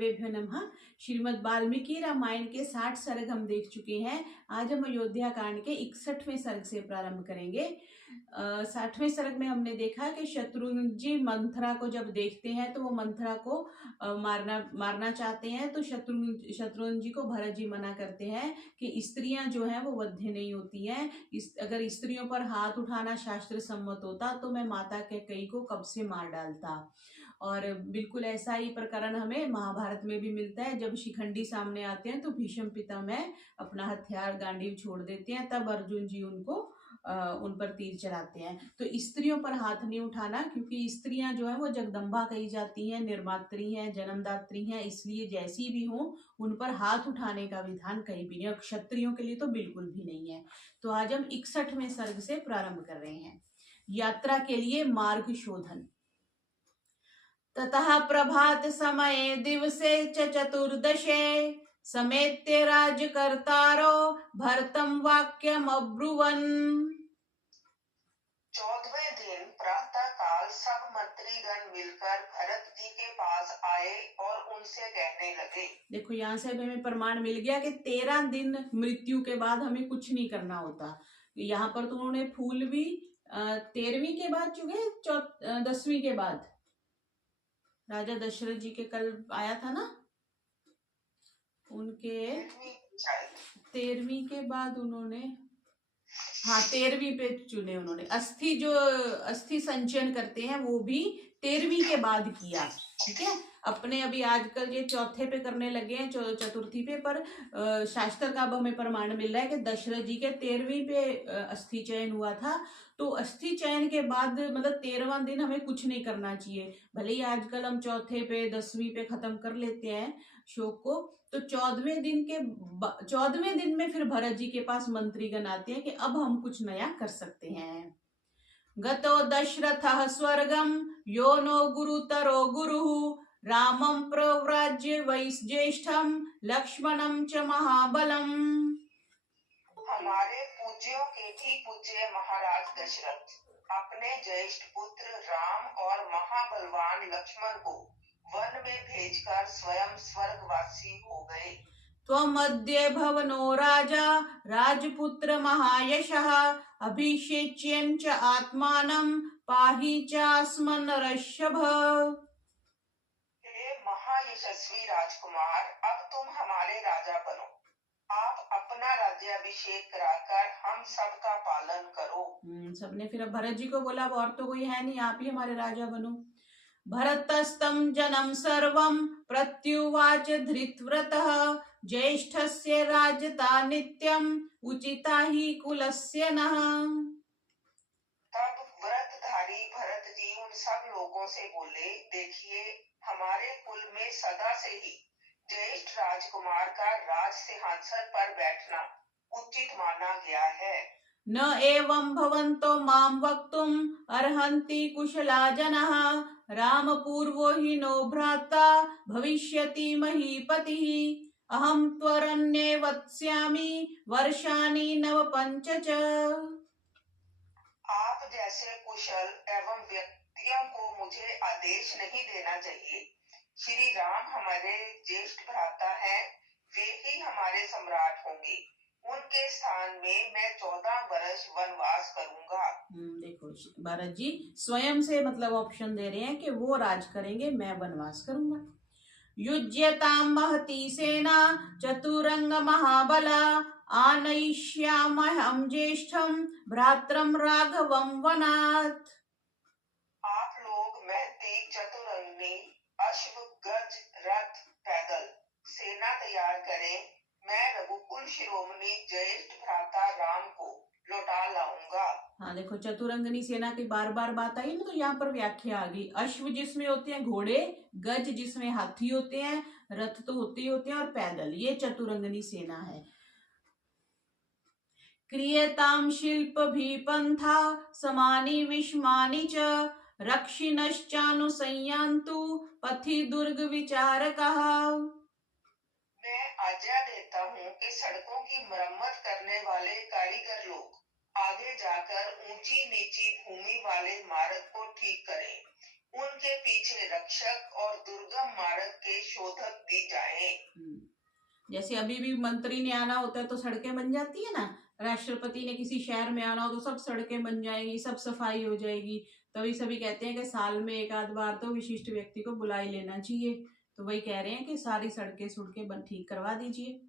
वेभ्यो नमः। श्रीमद् वाल्मीकि रामायण के 60 सर्ग हम देख चुके हैं। आज हम अयोध्या कांड के 61वें सर्ग से प्रारंभ करेंगे। 60वें सर्ग में हमने देखा कि शत्रुघ्न जी मंथरा को जब देखते हैं तो वो मंथरा को मारना चाहते हैं, तो शत्रुघ्न जी को भरत जी मना करते हैं कि स्त्रियां जो हैं वो वध्य नहीं होती हैं। अगर स्त्रियों पर हाथ उठाना शास्त्र सम्मत होता तो मैं माता कैकेयी को कब से मार डालता। और बिल्कुल ऐसा ही प्रकरण हमें महाभारत में भी मिलता है। जब शिखंडी सामने आते हैं तो भीष्म पितामह अपना हथियार गांडीव छोड़ देते हैं, तब अर्जुन जी उन पर तीर चलाते हैं। तो स्त्रियों पर हाथ नहीं उठाना, क्योंकि स्त्रियां जो है वो जगदम्बा कही जाती हैं, निर्मात्री हैं, जन्मदात्री हैं, इसलिए जैसी भी हो उन पर हाथ उठाने का विधान कहीं भी नहीं, और क्षत्रियों के लिए तो बिल्कुल भी नहीं है। तो आज हम 61वें सर्ग से प्रारंभ कर रहे हैं। यात्रा के लिए मार्ग शोधन। ततः प्रभात समये दिवसे चतुर्दशे समेत्य राजकर्तारो भरतम वाक्यम अब्रुवन्। 14वें दिन प्रातः काल सब मंत्रीगण मिलकर भरत जी के पास आए और उनसे कहने लगे। देखो यहाँ से हमें प्रमाण मिल गया कि 13 दिन मृत्यु के बाद हमें कुछ नहीं करना होता। यहाँ पर तो उन्होंने फूल भी 13वीं के बाद चुगे 10वीं के बाद राजा दशरथ जी के कल आया था ना, उनके 13वीं के बाद उन्होंने 13वीं पे चुने। उन्होंने अस्थि संचयन करते हैं वो भी 13वीं के बाद किया। ठीक है, अपने अभी आजकल ये चौथे पे करने लगे हैं, चतुर्थी पे, पर शास्त्र का अब हमें प्रमाण मिल रहा है कि दशरथ जी के 13वीं पे अस्थि चयन हुआ था। तो अस्थि चयन के बाद मतलब 13वां दिन हमें कुछ नहीं करना चाहिए। भले ही आजकल हम चौथे पे 10वीं पे खत्म कर लेते हैं शोक को, तो 14वें दिन में फिर भरत जी के पास मंत्रीगण आते हैं कि अब हम कुछ नया कर सकते हैं। गतो दशरथः स्वर्गम यो नो गुरुतरो गुरुः रामं प्रव्राज्य वैज्येष्ठम लक्ष्मणं च महाबलम। हमारे पूज्यों के भी पूज्य महाराज दशरथ अपने ज्येष्ठ पुत्र राम और महाबलवान लक्ष्मण को वन में भेजकर स्वयं स्वर्गवासी हो गए। त्वमद्य भवनो राजा राजपुत्र महायशः अभिषेच्यं च आत्मानं पाहि चास्मन् ऋषभ। हे महायशस्वी राजकुमार, अब तुम हमारे राजा बनो। आप अपना राज्याभिषेक कराकर हम सबका पालन करो। सबने फिर अब भरत जी को बोला अब और तो कोई है नहीं, आप ही हमारे राजा बनो। भरतस्तं जनम सर्वं प्रत्युवाच धृतव्रतः ज्येष्ठस्य राजता नित्यं उचिता ही कुलस्य नः। तब व्रतधारी भरत जी उन सब लोगों से बोले, देखिए हमारे कुल में सदा से ही ज्येष्ठ राजकुमार का राज सिंहासन पर बैठना उचित माना गया है। न एवं भवन्तो मां वक्तुम् अर्हन्ति कुशला जनाः राम पूर्वो हि नो भ्राता भविष्यति महीपतिः अहं त्वरण्ये वत्स्यामि वर्षाणि नवपञ्च च। आप जैसे कुशल एवं व्यक्तियों को मुझे आदेश नहीं देना चाहिए। श्री राम हमारे ज्येष्ठ भ्राता हैं, वे ही हमारे सम्राट होंगे। उनके स्थान में मैं 14 वर्ष वनवास करूंगा। देखो भरत जी स्वयं से मतलब ऑप्शन दे रहे हैं कि वो राज करेंगे, मैं वनवास करूंगा। युज्यतां महती सेना चतुरंग महाबला आनयिष्यामहं ज्येष्ठं भ्रात्रं राघवं वनात्। आप लोग महती चतुरंगी अश्व गज रथ पैदल सेना तैयार करें। मैं रघुकुल शिरोमणि ज्येष्ठ भ्राता राम को लौटा लाऊंगा। हाँ देखो, चतुरंगनी सेना की बार बार बात आई ना, तो यहाँ पर व्याख्या आ गई। अश्व जिसमें होते हैं घोड़े, गज जिसमें हाथी होते हैं, रथ तो होते ही होते हैं, और पैदल, ये चतुरंगनी सेना है। क्रियतां शिल्प भी पंथा समानि विष्मानि च रक्षिणश्चानुसंयान्तु पथि दुर्ग विचारकः। मैं आज्ञा देता हूँ कि सड़कों की मरम्मत करने वाले कारीगर लोग आगे जाकर ऊंची नीची भूमि वाले मार्ग को ठीक करें। उनके पीछे रक्षक और दुर्गम मार्ग के शोधक भी जाएं। जैसे अभी भी मंत्री ने आना होता है तो सड़कें बन जाती है ना, राष्ट्रपति ने किसी शहर में आना हो तो सब सड़कें बन जाएंगी, सब सफाई हो जाएगी। तभी सभी कहते हैं कि साल में एक आध बार तो विशिष्ट व्यक्ति को बुला ही लेना चाहिए। तो वही कह रहे हैं कि सारी सड़कें सुड़कें बन ठीक करवा दीजिए।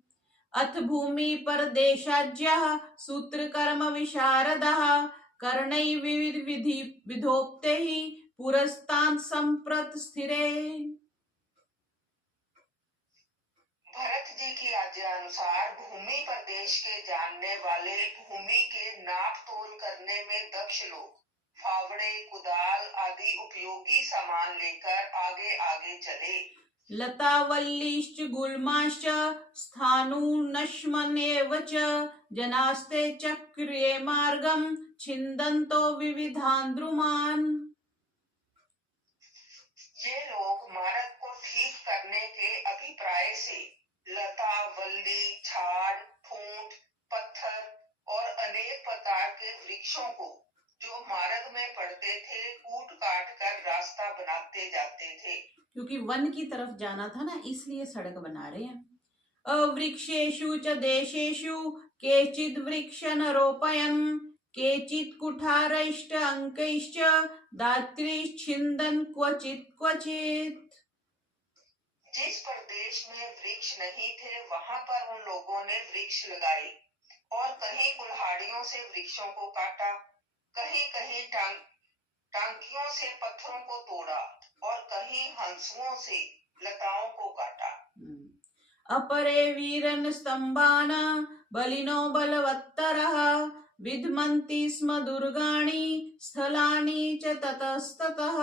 अथ भूमि पर देशाज्यः सूत्र कर्म विशारदः कर्णै विविध विधि विधोक्ते ही पुरस्तान् संप्रत स्थिरे। भरत जी की आज्ञा अनुसार भूमि पर देश के जानने वाले भूमि के नाप तोल करने में दक्ष लोग फावड़े कुदाल आदि उपयोगी सामान लेकर आगे आगे चले। लतावल्लीश्च गुल्माश्च स्थाणुनश्मन्येव च जनास्ते चक्रे मार्गं छिन्दन्तो विविधान् द्रुमान्। ये लोग मार्ग को ठीक करने के अभिप्राय से लता वल्ली झाड़ ठूंठ पत्थर और अनेक प्रकार के वृक्षों को जो मार्ग में पड़ते थे कूट काट कर रास्ता बनाते जाते थे। क्योंकि वन की तरफ जाना था ना, इसलिए सड़क बना रहे हैं। अवृक्षेषु च देशेषु केचिद् वृक्षन् रोपयन् केचित् कुठारैश्च अंकैश्च दात्रीश्छिन्दन् क्वचित् क्वचित्। जिस प्रदेश में वृक्ष नहीं थे वहां पर उन लोगों ने वृक्ष लगाए और कहीं कुल्हाड़ियों से वृक्षों को काटा, कहीं कहीं टांकियों से पत्थरों को तोड़ा और कहीं हंसुओं से लताओं को काटा। अपरे वीरन् स्तंभान् बलिनो बलवत्तरः विद्मन्ति स्म दुर्गाणि स्थलानि च ततस्ततः।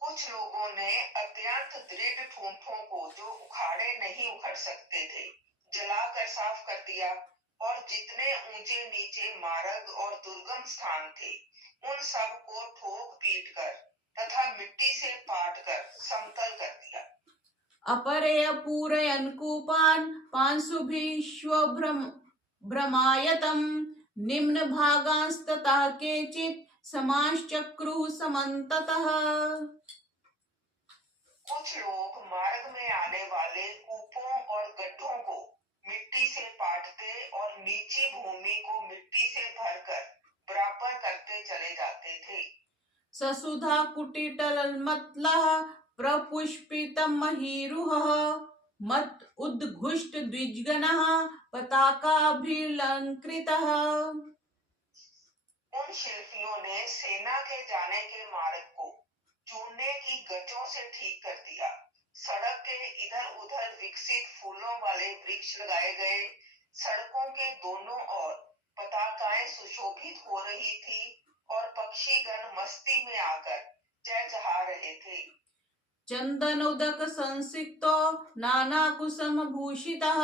कुछ लोगों ने अत्यंत दृढ़ ठूंठों को जो उखाड़े नहीं उखड़ सकते थे जलाकर साफ कर दिया और जितने ऊंचे नीचे मार्ग और दुर्गम स्थान थे उन सब को ठोक पीट कर तथा मिट्टी से पाट कर समतल कर दिया। अपरे अपूरयन् कूपान् पांशुभिश्वभ्रमायतम् निम्न भागांस्ततः केचित् समाश्चक्रुः समन्ततः। कुछ लोग मार्ग में आने वाले कूपों और गड्ढों को मिट्टी से पाटते और नीची भूमि को मिट्टी से भरकर बराबर करते चले जाते थे। ससुधा कुटिटलमत्लः प्रपुष्पितं महीरुहः मत् उद्घुष्ट द्विजगणः पताकाभिलंकृतः। उन शिल्पियों ने सेना के जाने के मार्ग को चूने की गचों से ठीक कर दिया। सड़क के इधर उधर विकसित फूलों वाले वृक्ष लगाए गए। सड़कों के दोनों ओर पताकाएं सुशोभित हो रही थी और पक्षीगण मस्ती में आकर चहचहा रहे थे। चंदनोदक संसिक्तो नाना कुसुम भूषितः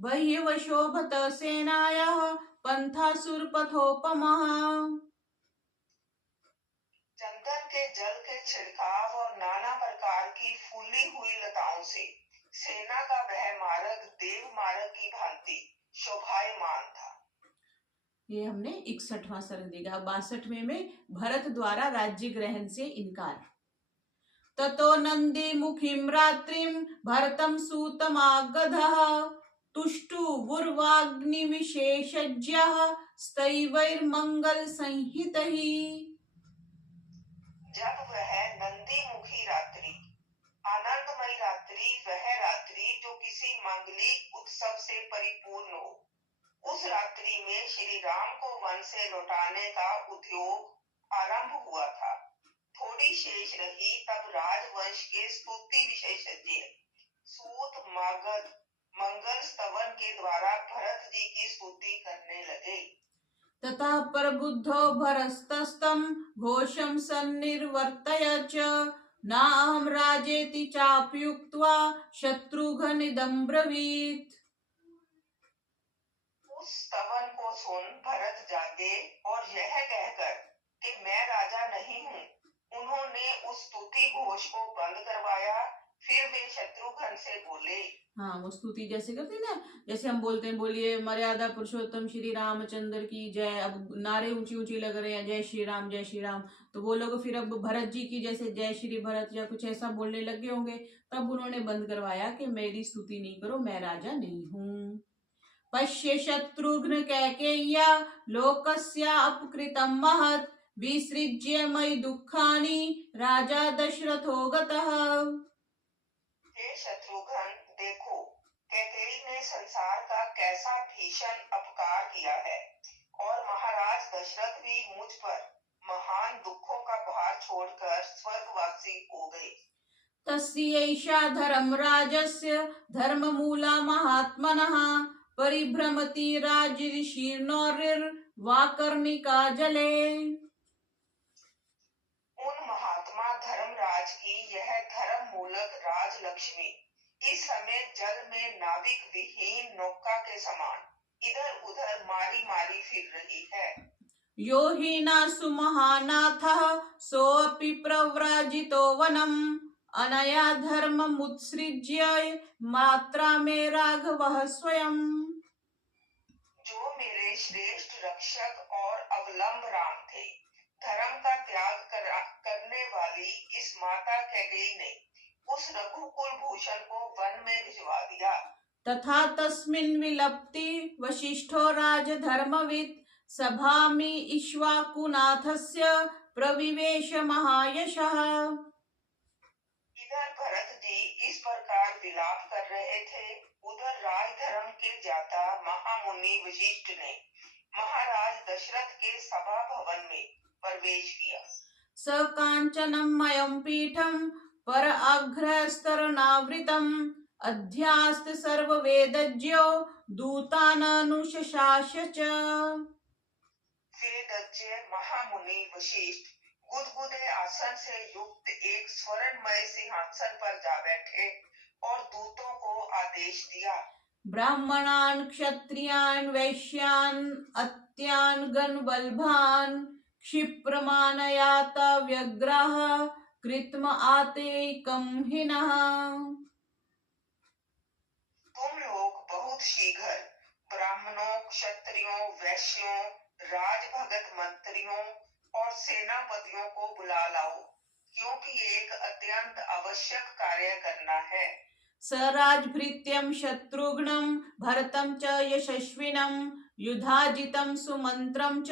बह्यव शोभत सेनायाः पंथासुरपथोपमः। चंदन के जल के छिड़काव और नाना प्रकार की फूली हुई लताओं से सेना का वह मार्ग देव मार्ग की भांति शोभायमान था। ये हमने 61वां सर्ग देखा। 62वें में भरत द्वारा राज्य ग्रहण से इनकार। ततो नंदी मुखिम रात्रिम भरतम सूतमागधः तुष्टुवुर्वाग्नि विशेषज्ञः स्तैवैर्मंगल संहितः। जब वह नंदी मुखी रात्रि आनंदमयी रात्रि वह रात्रि जो किसी मांगलिक उत्सव से परिपूर्ण हो, उस रात्रि में श्री राम को वन से लौटाने का उद्योग आरंभ हुआ था। थोड़ी शेष रही तब राजवंश के स्तुति विशेषज्ञ सूत मागध मंगल स्तवन के द्वारा भरत जी की स्तुति करने लगे। ततः प्रबुद्धो भरतस्तम घोषम सन्निर्वर्तय च नाहं राजेति चाप्युक्त्वा शत्रुघ्निदं ब्रवीत्। उस स्तवन को सुन भरत जागे और यह कहकर कि मैं राजा नहीं हूँ, उन्होंने उस स्तुति घोष को बंद करवाया। फिर वे शत्रुघ्न से बोले। हाँ, वो स्तुति जैसे करते हैं ना, जैसे हम बोलते हैं, बोलिए मर्यादा पुरुषोत्तम श्री रामचंद्र की जय। अब नारे ऊंची ऊंची लग रहे हैं, जय श्री राम जय श्री राम। तो वो लोग फिर अब भरत जी की जैसे जय श्री भरत या कुछ ऐसा बोलने लगे होंगे, तब उन्होंने बंद करवाया कि मेरी स्तुति नहीं करो, मैं राजा नहीं हूँ। पश्य शत्रुघ्न कैकेय्या लोकस्या अपकृतं महत् विसृज्य मयि दुःखानि राजा दशरथो गतः। हे शत्रुघ्न, देखो कैकेयी ने संसार का कैसा भीषण अपकार किया है, और महाराज दशरथ भी मुझ पर महान दुखों का भार छोड़कर स्वर्गवासी हो गए। तस्यैषा धर्मराजस्य धर्ममूला महात्मनः परिभ्रमति राजऋषिर्नौर्यर्वाकर्णिका जले। उन महात्मा धर्मराज की यह धर्म मूलक राजलक्ष्मी इस समय जल में नाविक विहीन नौका के समान इधर उधर मारी मारी फिर रही है। यो हीना सुमहानाथः सोऽपि प्रव्राजितो वनम् अनया धर्ममुत्सृज्य मात्रा में राघवः स्वयं। जो मेरे श्रेष्ठ रक्षक और अवलंब राम थे, धर्म का त्याग करने वाली इस माता कैकेयी ने उस रघुकुल भूषण को वन में भिजवा दिया। तथा तस्मिन् विलप्ति वशिष्ठो राजधर्मवित् सभामि इक्ष्वाकुनाथस्य प्रविवेश महायशः। इधर भरत जी इस प्रकार विलाप कर रहे थे, उधर राजधर्म के ज्ञाता महामुनि वशिष्ठ ने महाराज दशरथ के सभा भवन में प्रवेश किया। स कांचनमयं पीठं पराग्रस्तरणावृतम् अध्यास्त सर्ववेदज्ञो दूताननुशशास च। वेदज्ञ महामुनि वशिष्ठ गुदगुदे आसन से युक्त एक स्वर्णमय सिंहासन पर जा बैठे और दूतों को आदेश दिया। ब्राह्मणान् क्षत्रियान् वैश्यान् अत्यान् गणवल्लभान् क्षिप्रमाणयाता व्यग्राः कृत्म आतेकं हिनः। तुम लोग बहुत शीघ्र ब्राह्मणों, क्षत्रियों, वैश्यों, राजभगत मंत्रियों और सेनापतियों को बुला लाओ, क्योंकि एक अत्यंत आवश्यक कार्य करना है। स राजभृत्यं शत्रुघ्नं भरतं च यशस्विनं युधाजितं सुमन्त्रं च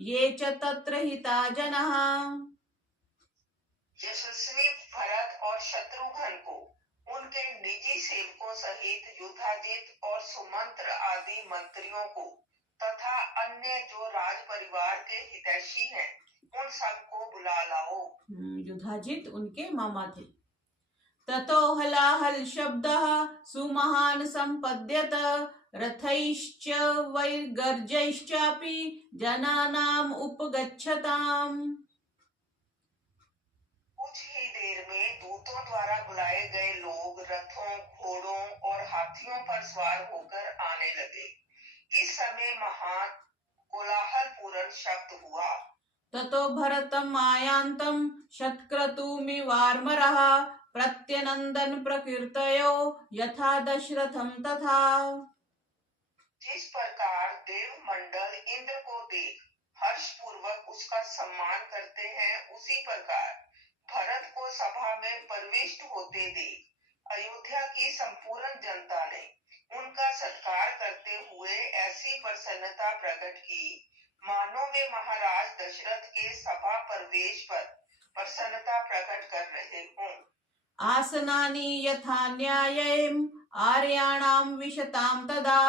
ये च तत्र हिता जनः। यशस्वी भरत और शत्रुघ्न को उनके निजी सेवकों सहित युधाजित और सुमंत्र आदि मंत्रियों को तथा अन्य जो राज परिवार के हितैषी हैं उन सबको बुला लाओ। युधाजित उनके मामा थे। ततो हलाहल शब्दः सुमहान् संपद्यत रथैश्च वैर्गर्जैश्चापि जनानाम् उपगच्छताम्। कुछ ही देर में दूतों द्वारा बुलाए गए लोग रथों, घोड़ों और हाथियों पर सवार होकर आने लगे। इस समय महान कोलाहल पूर्ण शब्द हुआ। ततो भरतम् आयान्तं शतक्रतुमिवार्मरः प्रत्यनन्दन प्रकीर्तयो यथा दशरथं तथा। जिस प्रकार देव मंडल इंद्र को देख हर्ष पूर्वक उसका सम्मान करते हैं, उसी प्रकार भरत को सभा में प्रविष्ट होते देख अयोध्या की संपूर्ण जनता ने उनका सत्कार करते हुए ऐसी प्रसन्नता प्रकट की मानो वे महाराज दशरथ के सभा प्रवेश पर प्रसन्नता प्रकट कर रहे हों। आसनानि यथा न्यायम् आर्याणां विशतां तदा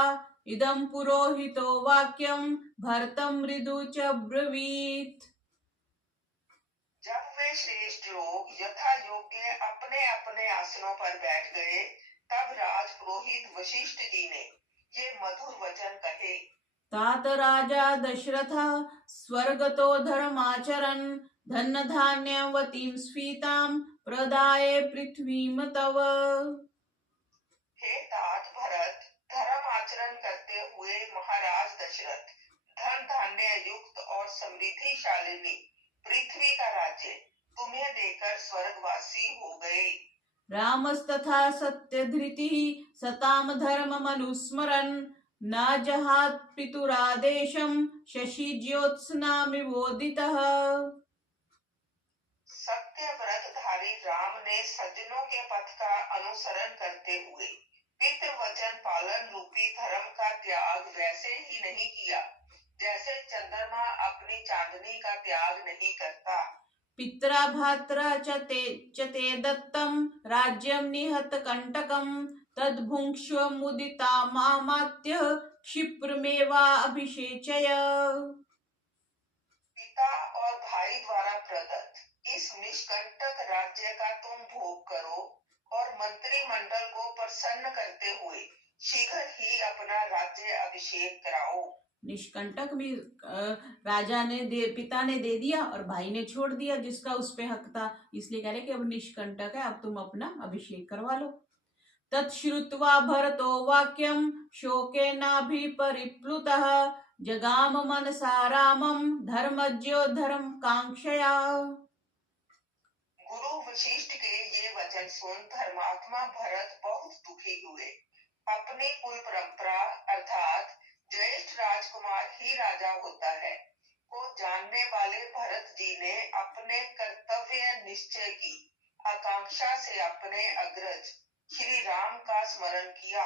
इदं पुरोहितो वाक्यं भरतं मृदु च ब्रवीत्। जब वे श्रेष्ठ लोग यथा योग्य अपने अपने आसनों पर बैठ गए, तब राज पुरोहित वशिष्ठ जी ने ये मधुर वचन कहे। तात राजा दशरथः स्वर्गतो धर्माचरन् धन धान्यवतीं स्फीतां प्रदाय पृथ्वीं तव। हे तात भरत, धर्म आचरण करते हुए महाराज दशरथ धन धान्य युक्त और समृद्धिशालिनी पृथ्वी का राज्य तुम्हें देकर स्वर्गवासी हो गए। रामस्तथा सत्यधृतिः सताम धर्ममनुस्मरन् न जहात् पितुरादेशं शशिज्योत्स्नामिवोदितः। सत्यव्रतधारी राम ने सज्जनों के पथ का अनुसरण करते हुए पितृवचन पालन रूपी धर्म का त्याग वैसे ही नहीं किया जैसे चंद्रमा अपनी चांदनी का त्याग नहीं करता। पित्रा भ्रात्रा च ते दत्तं राज्यं निहतकण्टकं तद्भुङ्क्ष्व मुदिता मामात्य क्षिप्रमेवाभिषेचय। पिता और भाई द्वारा प्रदत्त इस निष्कंटक राज्य का तुम भोग करो और मंत्रिमंडल को प्रसन्न करते हुए शीघ्र ही अपना राज्य अभिषेक कराओ। निष्कंटक भी राजा ने पिता ने दे दिया और भाई ने छोड़ दिया जिसका उस पे हक था, इसलिए कह रहे कि अब निष्कंटक है, अब तुम अपना अभिषेक करवा लो। तत्श्रुत्वा भरतो वाक्यं शोकेनाभिपरिप्लुतः जगाम मनसा रामं धर्मज्यो धर्म कांक्षया। गुरु वशिष्ठ के ये वचन सुन धर्मात्मा भरत बहुत दुखी हुए। अपनी कुल परंपरा अर्थात ज्येष्ठ राजकुमार ही राजा होता है को जानने वाले भरत जी ने अपने कर्तव्य निश्चय की आकांक्षा से अपने अग्रज श्री राम का स्मरण किया।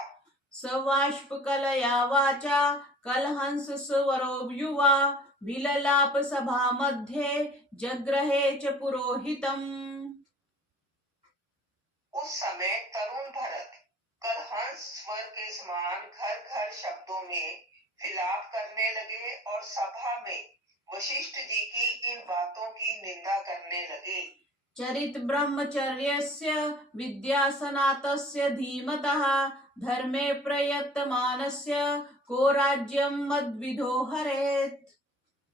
सवाष्पकलया वाचा कलहंस स्वरो युवा विललाप सभा मध्ये जग्रहे च पुरोहितम्। उस समय तरुण भरत कलहंस स्वर के समान घर घर शब्दों में विलाप करने लगे और सभा में वशिष्ठ जी की इन बातों की निंदा करने लगे। चरित ब्रह्मचर्यस्य विद्यासनातस्य धीमतः धर्मे प्रयत्तमानस्य को राज्यं मद्विधो हरेत्।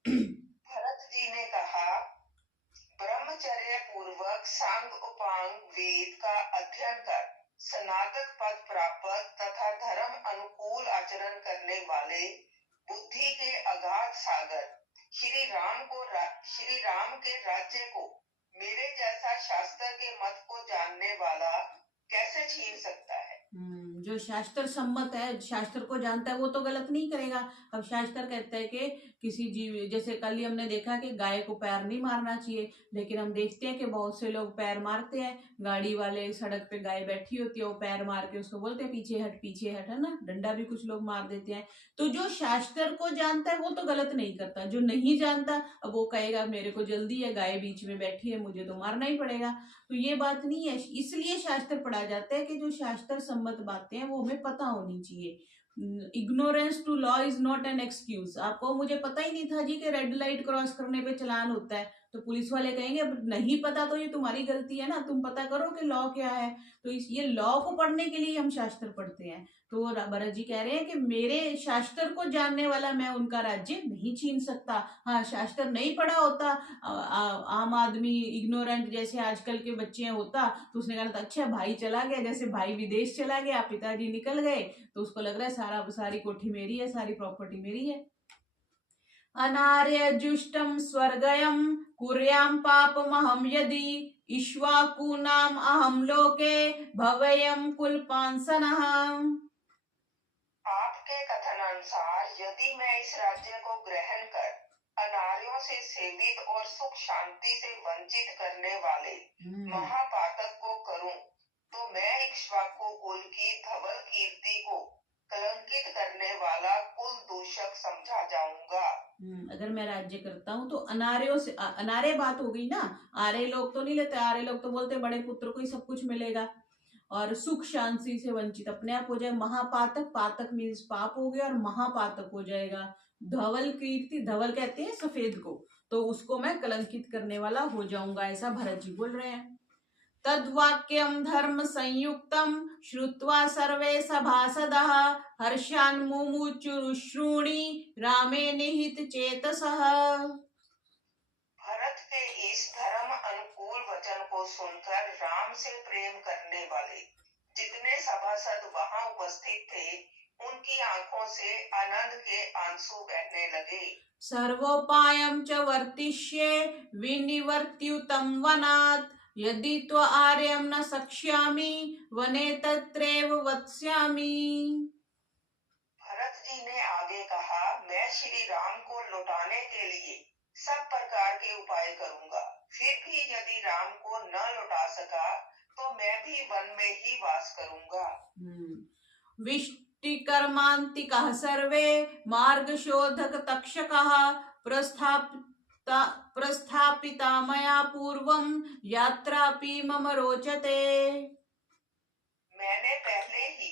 भरत जी ने कहा, ब्रह्मचर्य पूर्वक सांग उपांग वेद का अध्ययन कर स्नातक पद प्राप्त तथा धर्म अनुकूल आचरण करने वाले बुद्धि के अगाध सागर श्री राम के राज्य को मेरे जैसा शास्त्र के मत को जानने वाला कैसे छीन सकता है। जो शास्त्र सम्मत है, शास्त्र को जानता है, वो तो गलत नहीं करेगा। अब शास्त्र कहता है कि किसी जीव, जैसे कल ही हमने देखा कि गाय को पैर नहीं मारना चाहिए, लेकिन हम देखते हैं कि बहुत से लोग पैर मारते हैं। गाड़ी वाले सड़क पे गाय बैठी होती है, वो पैर मार के उसको बोलते हैं पीछे हट, है ना। डंडा भी कुछ लोग मार देते हैं। तो जो शास्त्र को जानता है वो तो गलत नहीं करता। जो नहीं जानता, अब वो कहेगा मेरे को जल्दी है, गाय बीच में बैठी है, मुझे तो मारना ही पड़ेगा। तो ये बात नहीं है। इसलिए शास्त्र पढ़ा जाता है कि जो शास्त्र सम्मत बातें हैं वो हमें पता होनी चाहिए। Ignorance to law is not an excuse. आपको मुझे पता ही नहीं था जी कि रेड लाइट क्रॉस करने पे चलान होता है, तो पुलिस वाले कहेंगे नहीं पता तो ये तुम्हारी गलती है ना, तुम पता करो कि लॉ क्या है। तो ये लॉ को पढ़ने के लिए हम शास्त्र पढ़ते हैं। तो भरत जी कह रहे हैं कि मेरे शास्त्र को जानने वाला मैं उनका राज्य नहीं छीन सकता। हाँ, शास्त्र नहीं पढ़ा होता, आम आदमी इग्नोरेंट जैसे आजकल के बच्चे होता, तो उसने कहा था अच्छा भाई चला गया, जैसे भाई विदेश चला गया, पिताजी निकल गए, तो उसको लग रहा है सारी कोठी मेरी है, सारी प्रॉपर्टी मेरी है। अनार्य जुष्टम स्वर्गयम कुर्याम पापमहम यदि इक्ष्वाकूनाम अहम लोके भवेयम कुलपांसनः। आपके कथन अनुसार यदि मैं इस राज्य को ग्रहण कर अनार्यों से सेवित और सुख शांति से वंचित करने वाले महापातक को करूं, तो मैं इक्ष्वाकु कुल की धवल कीर्ति को कलंकित करने वाला कुल दूषक समझा जाऊंगा। अगर मैं राज्य करता हूँ तो अनार्यों से, अनार्य बात हो गई ना, आर्य लोग तो नहीं लेते, आर्य लोग तो बोलते बड़े पुत्र को ही सब कुछ मिलेगा, और सुख शांति से वंचित अपने आप हो जाए। महापातक, पातक मीन्स पाप हो गया, और महापातक हो जाएगा। धवल कीर्ति, धवल कहते हैं सफेद को, तो उसको मैं कलंकित करने वाला हो जाऊंगा, ऐसा भरत जी बोल रहे हैं। तद्वाक्यम धर्म संयुक्तम श्रुत्वा सर्वे सभासदः हर्षान्मुमुचुरुश्रूणि रामे निहित चेतसः। भरत के इस धर्म अनुकूल वचन को सुनकर राम से प्रेम करने वाले जितने सभासद वहां उपस्थित थे, उनकी आंखों से आनंद के आंसू बहने लगे। सर्वोपायं च वर्तिष्ये विनिवर्त्युतं वनात् यदि त्व आर्यं न शक्ष्यामि वने तत्रैव वत्स्यामि। भरत जी ने आगे कहा, मैं श्री राम को लौटाने के लिए सब प्रकार के उपाय करूंगा। फिर भी यदि राम को न लौटा सका तो मैं भी वन में ही वास करूंगा। विष्टिकर्मान्तिकाः सर्वे मार्गशोधक तक्षकाः प्रस्थापिता मया पूर्वं यात्रापि मम रोचते। मैंने पहले ही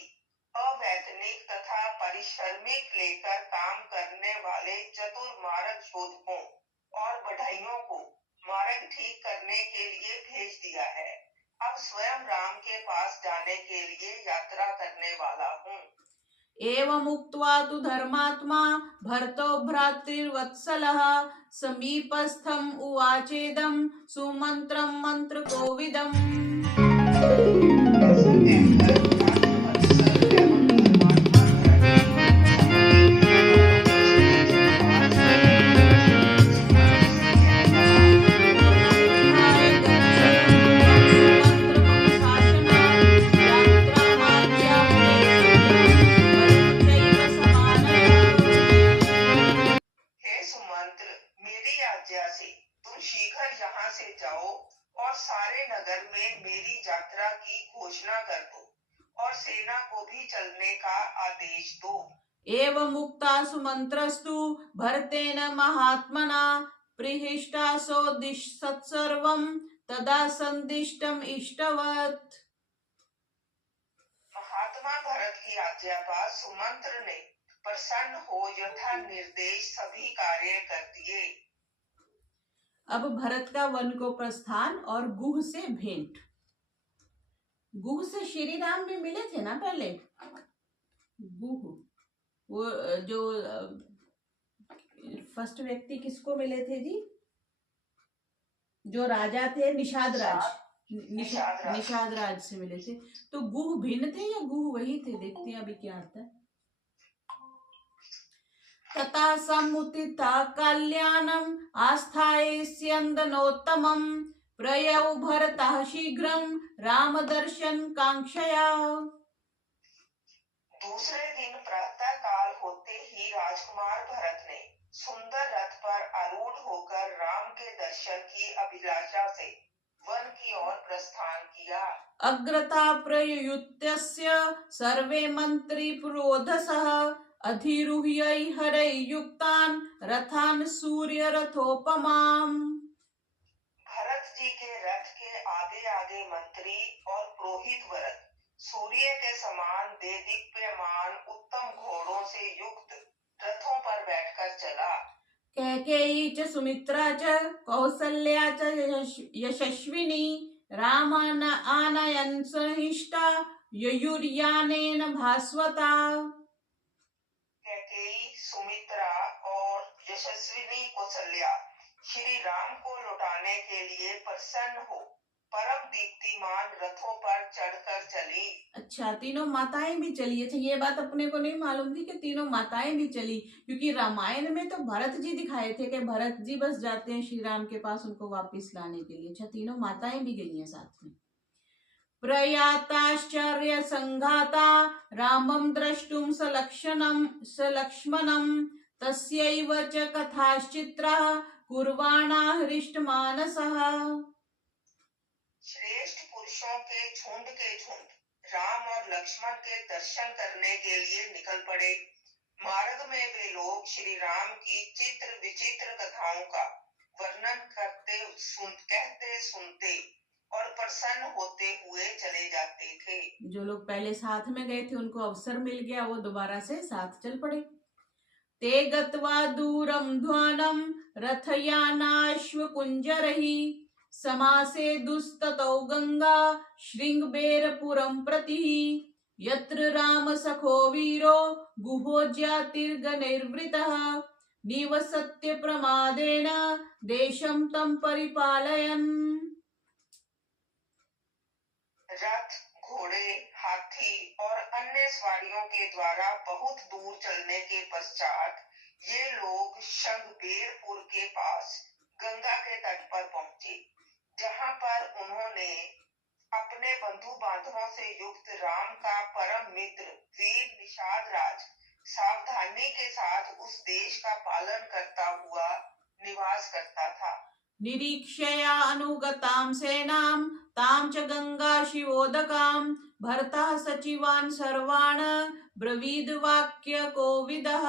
अवैतनिक तथा परिश्रमिक लेकर काम करने वाले चतुर मार्ग शोधकों और बढ़इयों को मार्ग ठीक करने के लिए भेज दिया है। अब स्वयं राम के पास जाने के लिए यात्रा करने वाला हूँ। एवमुक्त्वा तु धर्मात्मा भरतो भ्रातृवत्सलः समीपस्थम् उवाचेदं सुमन्त्रं मन्त्रकोविदम्। ऐसा कहकर भ्रातृवत्सल एवं धर्मात्मा शीघ्र यहाँ से जाओ और सारे नगर में मेरी यात्रा की घोषणा कर दो और सेना को भी चलने का आदेश दो। एवमुक्ता सुमन्त्रस्तु भरतेन महात्मना प्रीहिष्टासो दिशत् सर्वं तदा संदिष्टम् इष्टवत्। महात्मा भरत की आज्ञा पर सुमंत्र ने प्रसन्न हो यथा निर्देश सभी कार्य कर दिए। अब भरत का वन को प्रस्थान और गुह से भेंट। गुह से श्री राम भी मिले थे ना पहले। गुह वो जो फर्स्ट व्यक्ति किसको मिले थे जी? जो राजा थे निषाद राज से मिले थे। तो गुह भिन्न थे या गुह वही थे? देखते हैं अभी क्या आता है। तथा समुत्थिता कल्याणम् आस्थाय स्यन्दनोत्तमम् प्रयौ भरतः शीघ्रं राम दर्शन कांक्षया। दूसरे दिन प्रातः काल होते ही राजकुमार भरत ने सुंदर रथ पर आरूढ़ होकर राम के दर्शन की अभिलाषा से वन की ओर प्रस्थान किया। अग्रता प्रयुक्तस्य सर्वे मंत्री पुरोधसः अधिरुह्य हरै युक्तान् रथान् सूर्य रथोपमाम्। भरत जी के रथ के आगे आगे मंत्री और पुरोहित वर्ग सूर्य के समान देदीप्यमान उत्तम घोड़ों से युक्त रथों पर बैठकर चला। कैकेयी च सुमित्रा च कौसल्या च यशस्विनी रामान आनयन् सहिष्टा ययुर्यानेन भास्वता। कैकेयी, सुमित्रा और यशस्विनी कौसल्या श्री राम को लौटाने के लिए प्रसन्न हो परम दीप्तिमान रथों पर चढ़कर चली। अच्छा, तीनों माताएं भी चली। अच्छा, ये बात अपने को नहीं मालूम थी कि तीनों माताएं भी चली, क्योंकि रामायण में तो भरत जी दिखाए थे कि भरत जी बस जाते हैं श्री राम के पास उनको वापस लाने के लिए। अच्छा, तीनों माताएं भी गई हैं साथ में। प्रयाताश्चर्य संघाता रामं द्रष्टुं सलक्ष्मणं तस्यैव च कथाश्चित्रः कुर्वाणा हृष्टमानसः। श्रेष्ठ पुरुषों के झुंड राम और लक्ष्मण के दर्शन करने के लिए निकल पड़े। मार्ग में वे लोग श्री राम की चित्र विचित्र कथाओं का वर्णन कहते सुनते और प्रसन्न होते हुए चले जाते थे। जो लोग पहले साथ में गए थे उनको अवसर मिल गया, वो दोबारा से साथ चल पड़े। ते गत्वा दूरं ध्वानं रथयानाश्व कुंजरहि समासे दुस्ततौ गंगा श्रृंगबेरपुरं प्रति यत्र राम सखो वीरो गुहो ज्यातिर्गणैर्वृतः निवसत्य प्रमादेन देशं तं परिपालयन्। रथ, घोड़े, हाथी और अन्य सवारियों के द्वारा बहुत दूर चलने के पश्चात ये लोग शृंगबेरपुर के पास गंगा के तट पर पहुंचे, जहां पर उन्होंने अपने बंधु बांधवों से युक्त राम का परम मित्र वीर निषाद राज सावधानी के साथ उस देश का पालन करता हुआ निवास करता था। निरीक्षया अनुगतां सेनां तां च गंगा शिवोदकां भरतः सचिवान् सर्वान् ब्रवीद वाक्य कोविदः।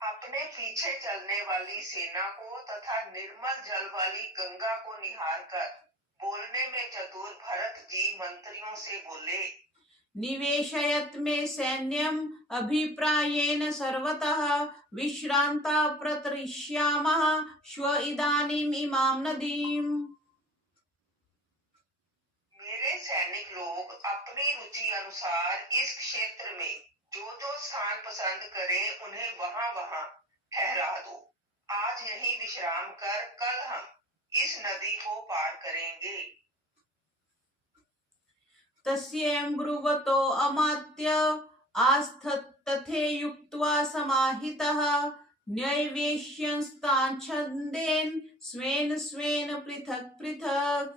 अपने पीछे चलने वाली सेना को तथा निर्मल जल वाली गंगा को निहार कर बोलने में चतुर भरत जी मंत्रियों से बोले, निवेशयत् मे सैन्यम् अभिप्रायेण सर्वतः विश्रांता प्रतरिष्यामः श्व इदानीम् इमां नदीम्। मेरे सैनिक लोग अपनी रुचि अनुसार इस क्षेत्र में जो जो स्थान पसंद करें उन्हें वहां वहां ठहरा दो। आज यहीं विश्राम कर कल हम इस नदी को पार करेंगे। तस्यें ब्रुवतो अमात्य आस्थतथे युक्त्वा समाहितः न्यवेश्यंस्ताच्छन्देन स्वेन स्वेन पृथक पृथक।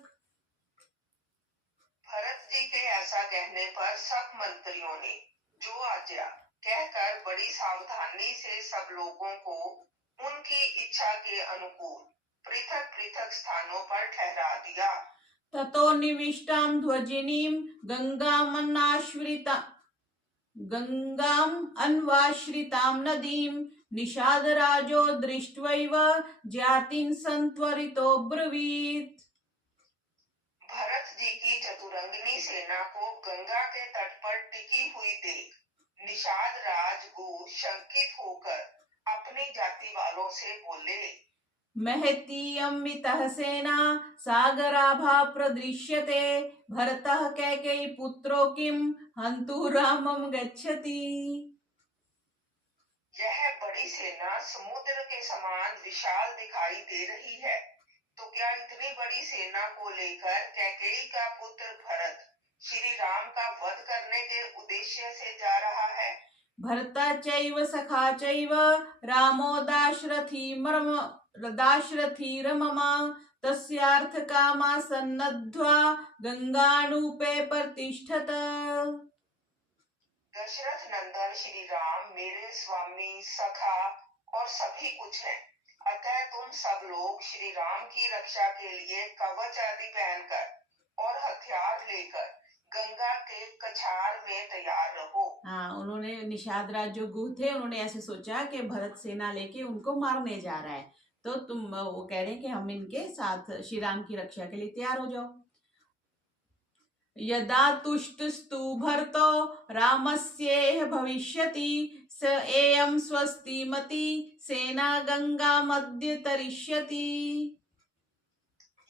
भरत जी के ऐसा कहने पर सब मंत्रियों ने जो आज्ञा कहकर बड़ी सावधानी से सब लोगों को उनकी इच्छा के अनुकूल पृथक पृथक स्थानों पर ठहरा दिया। ततो निविष्टां ध्वजिनीं गंगाम् अन्वाश्रितां नदीं निषादराजो दृष्ट्वैव जातिं संत्वरितो ब्रवीत्। भरत जी की चतुरंगिनी सेना को गंगा के तट पर टिकी हुई देख निषाद राज को शंकित होकर अपनी जाति वालों से बोले, महतीयं मितः सेना सागराभा प्रदृश्यते भरतः कैकेयी पुत्रो किम हन्तु रामं गच्छति। यह बड़ी सेना समुद्र के समान विशाल दिखाई दे रही है, तो क्या इतनी बड़ी सेना को लेकर कैकेयी का पुत्र भरत श्री राम का वध करने के उद्देश्य से जा रहा है। भरता चैव सखा चैव रामो दाशरथी मम तस्यार्थ कामा सन्नद्ध्वा गंगाणूपे प्रतिष्ठत। दशरथ नंदन श्री राम मेरे स्वामी सखा और सभी कुछ हैं, अतः तुम सब लोग श्री राम की रक्षा के लिए कवच आदि पहनकर और हथियार लेकर गंगा के कछार में तैयार रहो। हाँ, उन्होंने निषाद राज जो गुह थे उन्होंने ऐसे सोचा कि भरत सेना लेके उनको मारने जा रहा है, तो तुम वो कह रहे हैं कि हम इनके साथ श्री राम की रक्षा के लिए तैयार हो जाओ। यदा तुष्टस्तु भरतो रामस्येह भविष्यति स एयं स्वस्तिमति सेना गंगा मध्य तरिष्यति।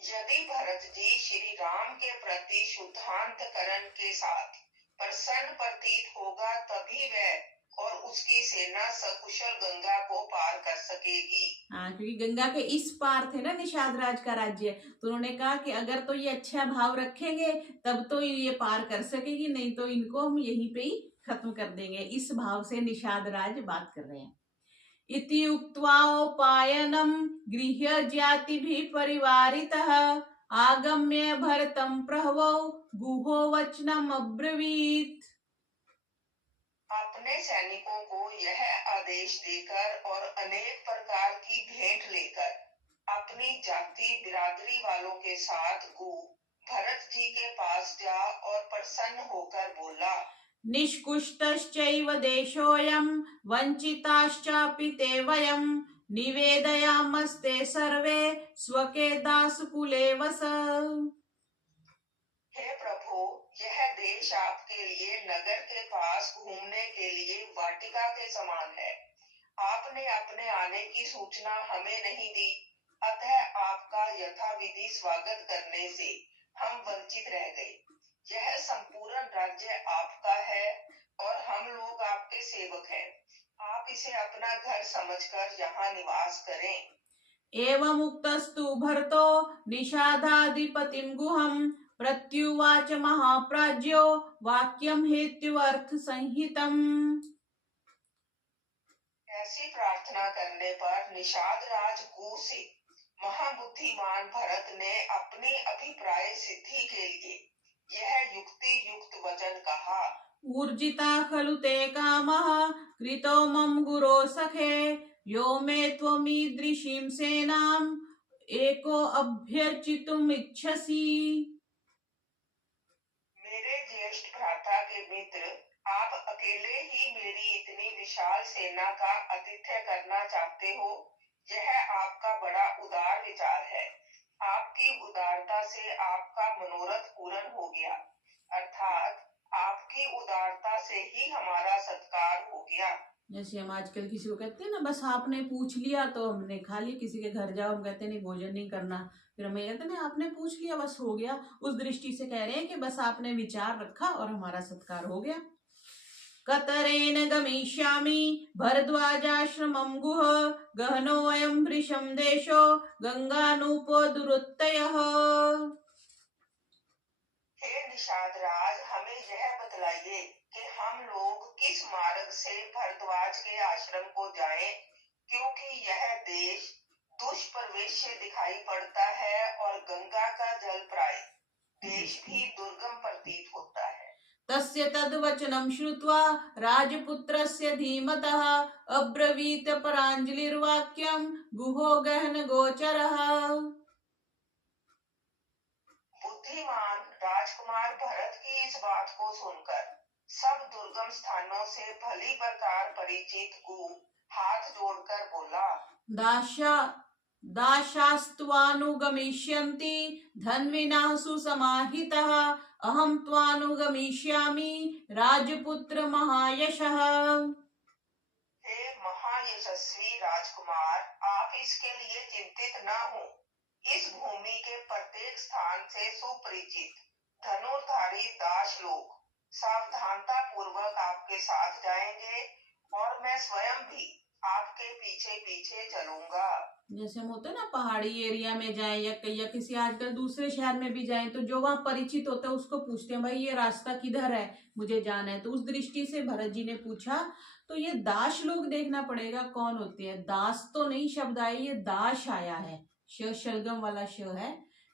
यदि भरत जी श्री राम के प्रति शुद्धांतकरण के साथ प्रसन्न प्रतीत होगा तभी वह और उसकी सेना सकुशल गंगा को पार कर सकेगी। हाँ, क्योंकि गंगा के इस पार थे ना निषाद राज का राज्य, तो उन्होंने कहा कि अगर तो ये अच्छा भाव रखेंगे तब तो ये पार कर सकेगी, नहीं तो इनको हम यहीं पे ही खत्म कर देंगे। इस भाव से निषाद राज बात कर रहे हैं। इति उक्त्वापायनं गृह्य जातिभिः परिवारितः आगम्य भरतं प्रहवौ गुहो वचनम् अब्रवीत्। अपने सैनिकों को यह आदेश देकर और अनेक प्रकार की भेंट लेकर अपनी जाति बिरादरी वालों के साथ गु भरत जी के पास जा और प्रसन्न होकर बोला, निष्कुष्टश्चैव देशोऽयं वञ्चिताश्चापि ते वयं निवेदयामस्ते सर्वे स्वके दासकुले वस। हे प्रभु, यह देश आपके लिए नगर के पास घूमने के लिए वाटिका के समान है। आपने अपने आने की सूचना हमें नहीं दी, अतः आपका यथाविधि स्वागत करने से हम वंचित रह गए। यह संपूर्ण राज्य आपका है और हम लोग आपके सेवक हैं। आप इसे अपना घर समझकर यहाँ निवास करें। एवमुक्तस्तु भरतो निषादाधिपतिं गुहं प्रत्युवाच महाप्राज्यो वाक्यं हेत्युर्थ संहितम्। ऐसी प्रार्थना करने पर निषाद राज गु से महाबुद्धि बुद्धिमान भरत ने अपनी अभिप्राय सिद्धि के लिए यह युक्ति युक्त वचन कहा। ऊर्जिता खलु ते कामः कृतो मम गुरो सखे यो मे त्वमीदृशीं सेनाम् एको अभ्यर्चितुम् इच्छसि। मेरे ज्येष्ठ भ्राता के मित्र, आप अकेले ही मेरी इतनी विशाल सेना का आतिथ्य करना चाहते हो। यह आपका बड़ा उदार विचार है। आपकी उदारता से आपका मनोरथ पूर्ण हो गया, अर्थात आपकी उदारता से ही हमारा सत्कार हो गया। जैसे हम आजकल किसी को कहते हैं ना, बस आपने पूछ लिया तो हमने खा लिया। किसी के घर जाओ, हम कहते नहीं भोजन नहीं करना, फिर हमें कहते ना आपने पूछ लिया बस हो गया। उस दृष्टि से कह रहे हैं कि बस आपने विचार रखा और हमारा सत्कार हो गया। कतरेन गमिष्यामि भरद्वाजाश्रमं गुह गहनोऽयं वृषं देशो गंगानूपो दुरुत्तयः। हे निषाद राज, हमें यह बतलाइए कि हम लोग किस मार्ग से भरद्वाज के आश्रम को जाएं, क्योंकि यह देश दुष्प्रवेश से दिखाई पड़ता है और गंगा का जल प्राय देश भी दुर्गम प्रतीत होता है। तस्य तद्वचनं श्रुत्वा राजपुत्रस्य धीमतः अब्रवीत पराञ्जलिर्वाक्यं गुहो गहन गोचरः। बुद्धिमान राजकुमार भरत की इस बात को सुनकर सब दुर्गम स्थानों से भली प्रकार परिचित गु हाथ जोड़कर बोला, दाशास्त्वानुगमिष्यन्ति धन्विनः सुसमाहितः अहं त्वानुगमिष्यामि राजपुत्र महायशः। हे महायशस्वी राजकुमार, आप इसके लिए चिंतित न हो। इस भूमि के प्रत्येक स्थान से सुपरिचित धनुर्धारी दास लोग सावधानता पूर्वक आपके साथ जाएंगे और मैं स्वयं भी आपके पीछे पीछे चलूंगा। जैसे हम होते हैं ना, पहाड़ी एरिया में जाएं या किसी आजकल दूसरे शहर में भी जाएं, तो जो वहां परिचित होता है उसको पूछते हैं भाई ये रास्ता किधर है, मुझे जाना है। तो उस दृष्टि से भरत जी ने पूछा। तो ये दास लोग देखना पड़ेगा कौन होते हैं। दास तो नहीं शब्द आया, ये दाश आया है, शलगम वाला श है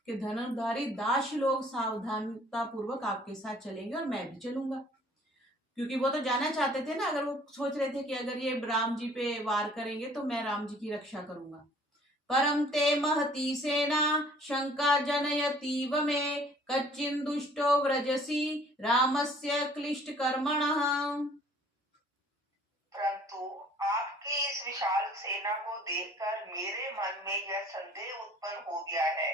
कि धनुर्धारी दास लोग सावधानता पूर्वक आपके साथ चलेंगे और मैं भी चलूंगा। क्योंकि वो तो जाना चाहते थे ना, अगर वो सोच रहे थे कि अगर ये राम जी पे वार करेंगे तो मैं राम जी की रक्षा करूंगा। परम ते महती सेना शंका जनयतीव मे कच्चिन्दुष्टो व्रजसी रामस्य क्लिष्ट कर्मणः। परंतु आपकी इस विशाल सेना को देखकर मेरे मन में यह संदेह उत्पन्न हो गया है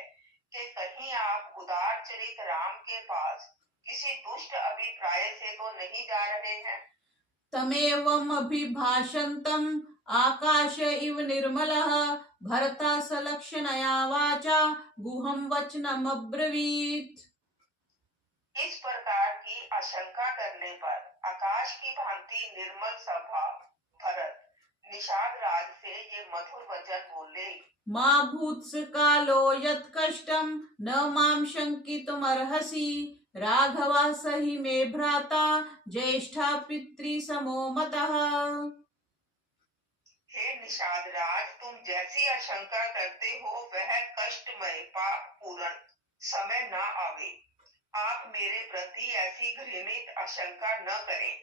कि कहीं आप उदार चरित राम के पास किसी दुष्ट अभिप्राय से तो नहीं जा रहे हैं। तमेवम् अभिभाषन्तम् आकाश इव निर्मलः भरता सलक्षणया वाचा गुहं वचनमब्रवीत्। इस प्रकार की आशंका करने पर आकाश की भांति निर्मल स्वभाव भरत निषाद राज से ये मधुर वचन बोले, मा भूत्स कालो यत् कष्टं न मां शंकितुमर्हसि राघवा सहि मे भ्राता ज्येष्ठा पितृसमो मतः। हे निषाद राज, तुम जैसी आशंका करते हो वह कष्टमय पाप पूर्ण समय न आवे। आप मेरे प्रति ऐसी घृणित आशंका न करें।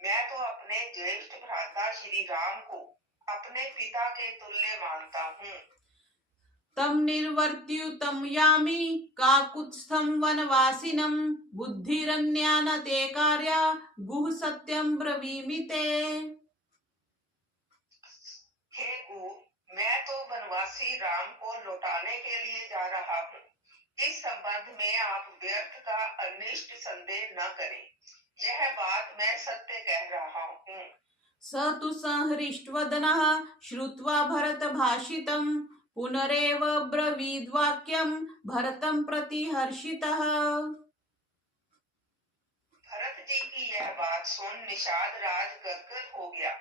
मैं तो अपने ज्येष्ठ भ्राता श्री राम को अपने पिता के तुल्य मानता हूँ। तम निर्वर्त्युतम यामि काकुत्स्थं वनवासिनं बुद्धिरन्या न ते कार्या गुह सत्यं ब्रवीमि ते। हे गु, मैं तो वनवासी राम को लौटाने के लिए जा रहा हूँ। इस संबंध में आप व्यर्थ का अनिष्ट संदेह न करें। यह बात मैं सत्य कह रहा हूँ। स तु संहृष्टवदनः श्रुत्वा भरत भाषितं पुनरेव ब्रवीद्वाक्यं भरतं प्रति हर्षितः। भरत जी की यह बात सुन निषाद राज गदगद हो गया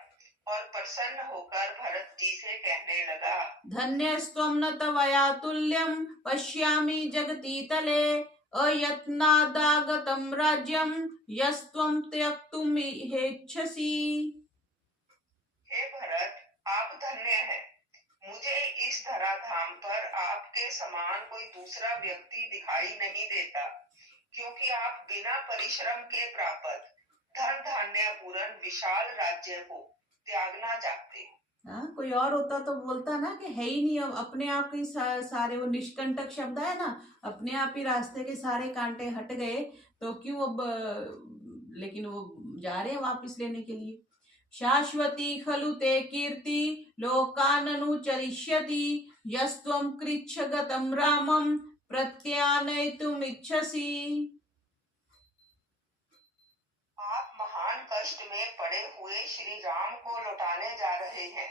और प्रसन्न होकर भरत जी से कहने लगा, धन्यस्त्वं न तवया तुल्यं पश्यामि जगति तले अयत्नादागतं राज्यं यस्त्वं त्यक्तुमिहेच्छसि। हे भरत, आप धन्य हैं। मुझे इस धराधाम पर आपके समान कोई दूसरा व्यक्ति दिखाई नहीं देता, क्योंकि आप बिना परिश्रम के प्राप्त धन धान्य पूर्ण विशाल राज्य को त्यागना चाहते। हाँ, कोई और होता तो बोलता ना कि है ही नहीं, अब अपने आप ही सारे, वो निष्कंटक शब्द है ना, अपने आप ही रास्ते के सारे कांटे हट गए, तो क्यों अब लेकिन वो जा रहे हैं वापस लेने के लिए। शाश्वती खलु ते कीर्ति लोकाननुचरिष्यति यस्त्वं कृच्छ गतं रामं प्रत्यानयितुमिच्छसि। आप महान कष्ट में पड़े हुए श्री राम को लौटाने जा रहे हैं।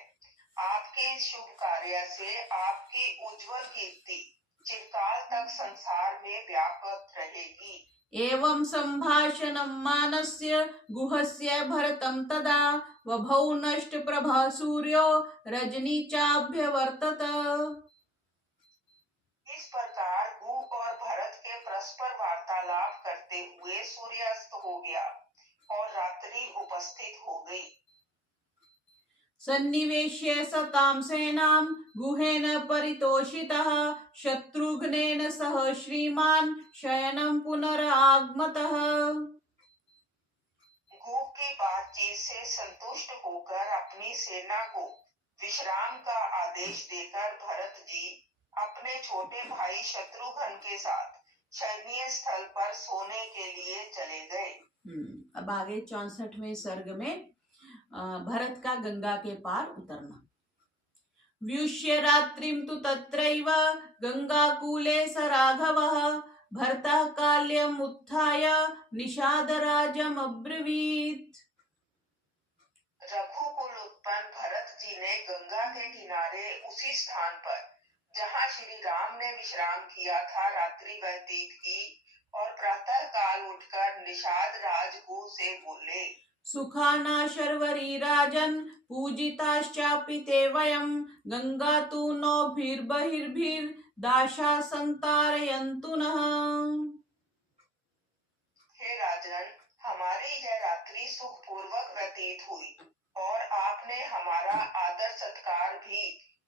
आपके इस शुभ कार्य से आपकी उज्जवल कीर्ति चिरकाल तक संसार में व्याप्त रहेगी। एवं संभाषणं मानस्य गुहस्य भरतं तदा वभौ नष्ट प्रभा सूर्यो रजनी चाभ्यवर्तत। इस प्रकार गुह और भरत के परस्पर वार्तालाप करते हुए सूर्यास्त हो गया और रात्रि उपस्थित हो गई। सन्निवेश्य सतां सेनां गुहेन परितोषितः शत्रुघ्नेन सह श्रीमान् शयनं पुनरागमतः। गुह की बातचीत से संतुष्ट होकर अपनी सेना को विश्राम का आदेश देकर भरत जी अपने छोटे भाई शत्रुघ्न के साथ सैन्य स्थल पर सोने के लिए चले गए। अब आगे 64वें सर्ग में भरत का गंगा के पार उतरना। व्युष्य रात्रिं तु तत्रैव गंगाकूले स राघवः भरतः काल्यम् उत्थाय निषादराजम् अब्रवीत्। रघुकुल उत्पन्न भरत जी ने गंगा के किनारे उसी स्थान पर जहाँ श्री राम ने विश्राम किया था रात्रि व्यतीत की और प्रातः काल उठकर निषाद राजगुह से बोले, सुखाना शर्वरी राजन् पूजिताश्चापि ते वयं गंगा तु नौभिर्बहिर्भिर्दाशा संतारयन्तु नः। हे राजन, हमारी यह रात्रि सुखपूर्वक व्यतीत हुई और आपने हमारा आदर सत्कार भी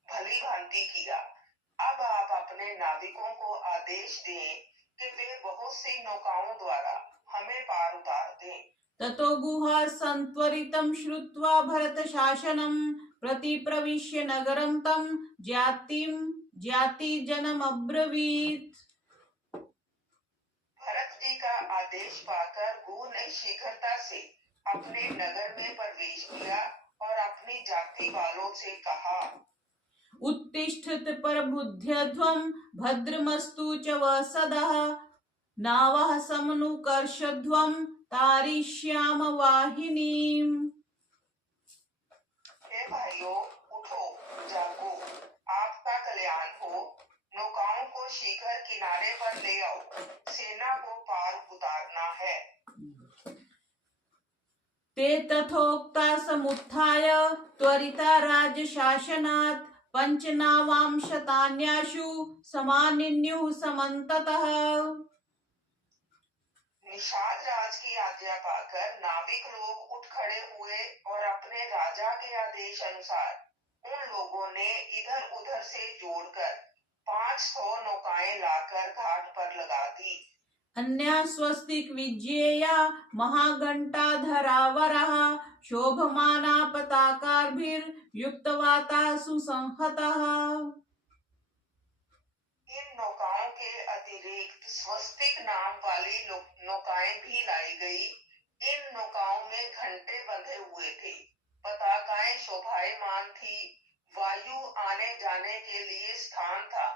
भली भांति किया। अब आप अपने नाविकों को आदेश दें कि वे बहुत सी नौकाओं द्वारा हमें पार उतार दें। ततो गुहा संत्वरितं श्रुत्वा भरत शासनं प्रतिप्रविश्य नगरं तं ज्याति जनम अब्रवीत्। भरत जी का आदेश पाकर गुह ने शीघ्रता से अपने नगर में प्रवेश किया और अपनी जाति वालों से कहा, उत्तिष्ठत परबुद्ध्यध्वं भद्रमस्तु च वसदः नावः समनुकर्षध्वं तारिष्याम वाहिनीम्। हे भाइयों, उठो, जागो, आपका कल्याण हो। नौकाओं को शीघ्र किनारे पर ले आओ, सेना को पार उतारना है। ते तथोक्ता समुत्थाय त्वरिता राजशासनात् पंचनावां शतान्याशु समानिन्युः समन्ततः। निषाद राज की आज्ञा पाकर नाविक लोग उठ खड़े हुए और अपने राजा के आदेश अनुसार उन लोगों ने इधर उधर से जोड़कर 500 नौकाएं लाकर घाट पर लगा दी। अन्या स्वस्तिक विज्ञेया महाघंटाधरावरः शोभमाना पताकाभिर्युक्तवाता सुसंहतः। इन नौकाओं के अतिरिक्त स्वस्तिक नाम वाली नौकाएं भी लाई गई। इन नौकाओं में घंटे बंधे हुए थे, पताकाएं शोभायमान थी, वायु आने जाने के लिए स्थान था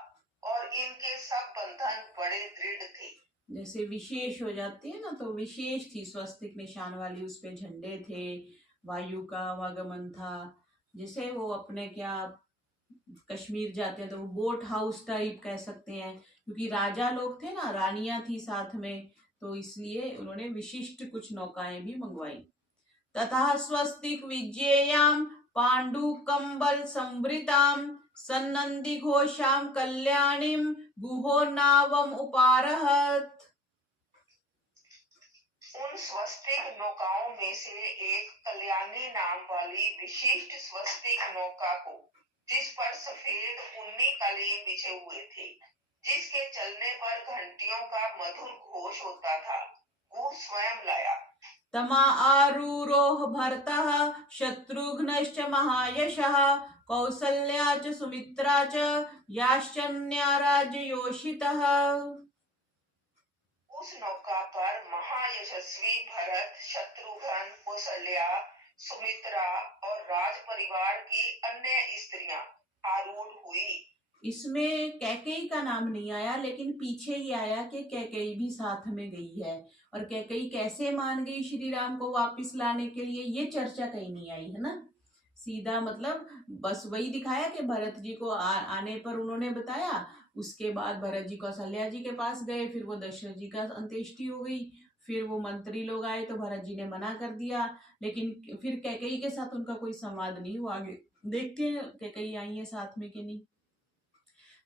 और इनके सब बंधन बड़े दृढ़ थे। जैसे विशेष हो जाती है ना, तो विशेष थी, स्वस्तिक निशान वाली, उस पे झंडे थे, वायु का आवागमन था। जैसे वो अपने क्या कश्मीर जाते हैं तो वो बोट हाउस टाइप कह सकते हैं, क्योंकि राजा लोग थे ना, रानियां थी साथ में, तो इसलिए उन्होंने विशिष्ट कुछ नौकाएं भी मंगवाई। तथा स्वस्तिक विज्ञेयाम पांडु कंबल संवृताम सन्नंदी घोषाम कल्याणीम गुहो नावम उपारहत। उन स्वस्तिक नौकाओं में से एक कल्याणी नाम वाली विशिष्ट स्वस्तिक नौका को जिस पर सफेद ऊनी कालीन बिछे हुए थे, जिसके चलने पर घंटियों का मधुर घोष होता था, वो स्वयं लाया। तमा आरूरोह भरतः शत्रुघ्नश्च महायशः कौसल्या च सुमित्रा च याश्चन्या राज्ययोषितः। उस नौका पर महायशस्वी भरत, शत्रुघ्न, कौसल्या, सुमित्रा और राज परिवार की अन्य स्त्रियां आरूढ़ हुई। इसमें कैकेयी का नाम नहीं आया, लेकिन पीछे ही आया कि कैकेयी भी साथ में गई है। और कैकेयी कैसे मान गई श्री राम को वापस लाने के लिए, ये चर्चा कहीं नहीं आई है ना। सीधा मतलब बस वही दिखाया कि भरत जी को आने पर उन्होंने बताया। उसके बाद भरत जी कौशल्या जी के पास गए, फिर वो दशरथ जी का अंत्येष्टि हो गई। फिर वो मंत्री लोग आए तो भरत जी ने मना कर दिया, लेकिन फिर कैकेयी के साथ उनका कोई संवाद नहीं हुआ। आगे देखते हैं कैकेयी आई है साथ में कि नहीं।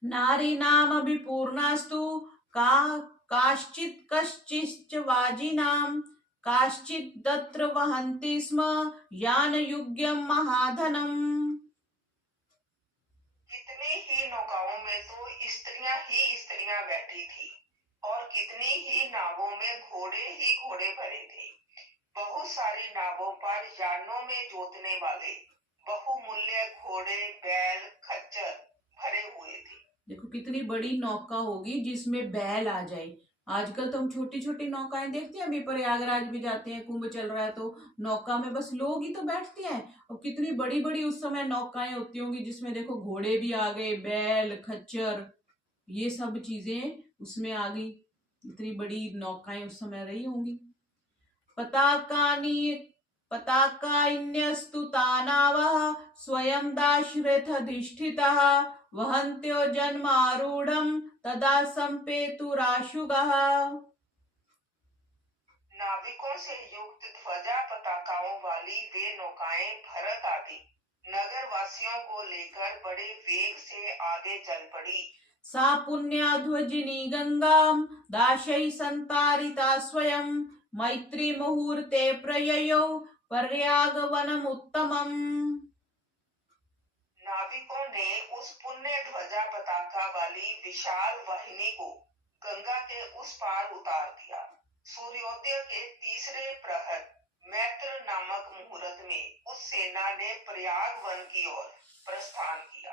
नारी नाम अभिपूर्णास्तु का काश्चित् कश्चिश्च वाजिनाम काश्चित् दत्र वहन्ति स्म यानयुग्यं महाधनम। कितनी ही नौकाओं में तो स्त्रियां बैठी थी, और कितनी ही नावों में घोड़े ही घोड़े भरे थे। बहुत सारी नावों पर यानों में जोतने वाले बहुमूल्य घोड़े, बैल, खच्चर भरे हुए थे। देखो कितनी बड़ी नौका होगी जिसमें बैल आ जाए। आजकल तो हम छोटी छोटी नौकाएं देखते हैं, अभी प्रयागराज भी जाते हैं, कुंभ चल रहा है तो नौका में बस लोग ही तो बैठते हैं। और कितनी बड़ी बड़ी उस समय नौकाएं होती होंगी जिसमें देखो घोड़े भी आ गए, बैल, खच्चर, ये सब चीजें उसमें आ गई। इतनी बड़ी नौकाएं उस समय रही होंगी। पताकानि पताकान्यस्तु तानावः स्वयं दाशरथधिष्ठितः वहन्त्यो जन्मारूढ़ं तदा संपेतुराशुगः। नाविकों से युक्त ध्वजा पताकाओं वाली वे नौकाएं भरत आदि नगर वासियों को लेकर बड़े वेग से आगे चल पड़ी। सा पुण्याध्वजिनी गंगाम दाशै संतारिता स्वयं मैत्री मुहूर्ते प्रययौ पर्यागवनमुत्तमम्। नाविकों ने उस पुण्य ध्वजा पताका वाली विशाल वाहिनी को गंगा के उस पार उतार दिया। सूर्योदय के तीसरे प्रहर मैत्र नामक मुहूर्त में उस सेना ने प्रयाग वन की ओर प्रस्थान किया।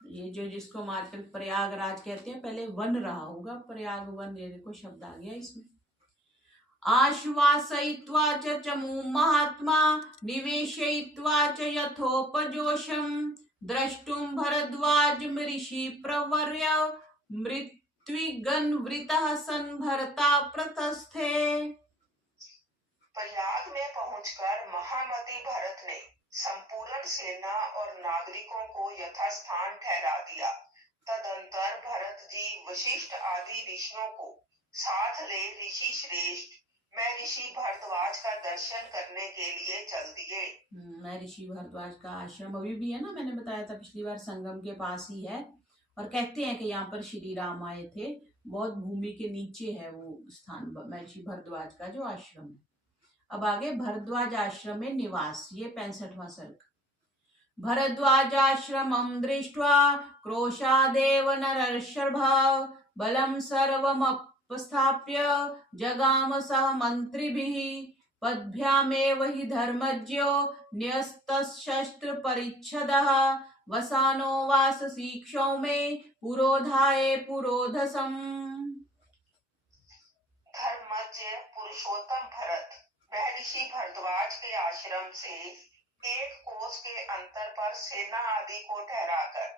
ये जो जिसको मार्केट प्रयागराज कहते हैं, पहले वन रहा होगा, प्रयाग वन, ये देखो शब्द आ गया इसमें। आश्वासयित्वा च चमू महात्मा निवेशयित्वा च यथोपजोषम् द्रष्टुं भरद्वाज ऋषि प्रवर्य मृत्युगन्वृतः सन् भरता प्रतस्थे। प्रयाग में पहुंचकर महामती भरत ने संपूर्ण सेना और नागरिकों को यथास्थान ठहरा दिया। तदंतर भरत जी वशिष्ठ आदि ऋषियों को साथ ले ऋषि श्रेष्ठ मैं ऋषि भरद्वाज का दर्शन करने के लिए चल दिए। मैं ऋषि भरद्वाज का आश्रम अभी भी है ना, मैंने बताया था पिछली बार, संगम के पास ही है। और कहते हैं कि यहाँ पर श्री राम आए थे। बहुत भूमि के नीचे है वो स्थान, महर्षि भरद्वाज का जो आश्रम है। अब आगे भरद्वाज आश्रम में निवास, ये 65वां सर्ग। भरद्वाजाश्रमं दृष्ट्वा क्रोशादेव नरर्षभः बलं सर्वमपस्थाप्य जगाम सह मन्त्रिभिः पद्भ्यामेव हि धर्मज्ञो न्यस्तशस्त्र परिच्छदः वसानो वाससी क्षौमे पुरोधाये पुरोधसम्। धर्मज्ञ पुरुषोत्तम भरत महर्षि भरद्वाज के आश्रम से एक कोस के अंतर पर सेना आदि को ठहराकर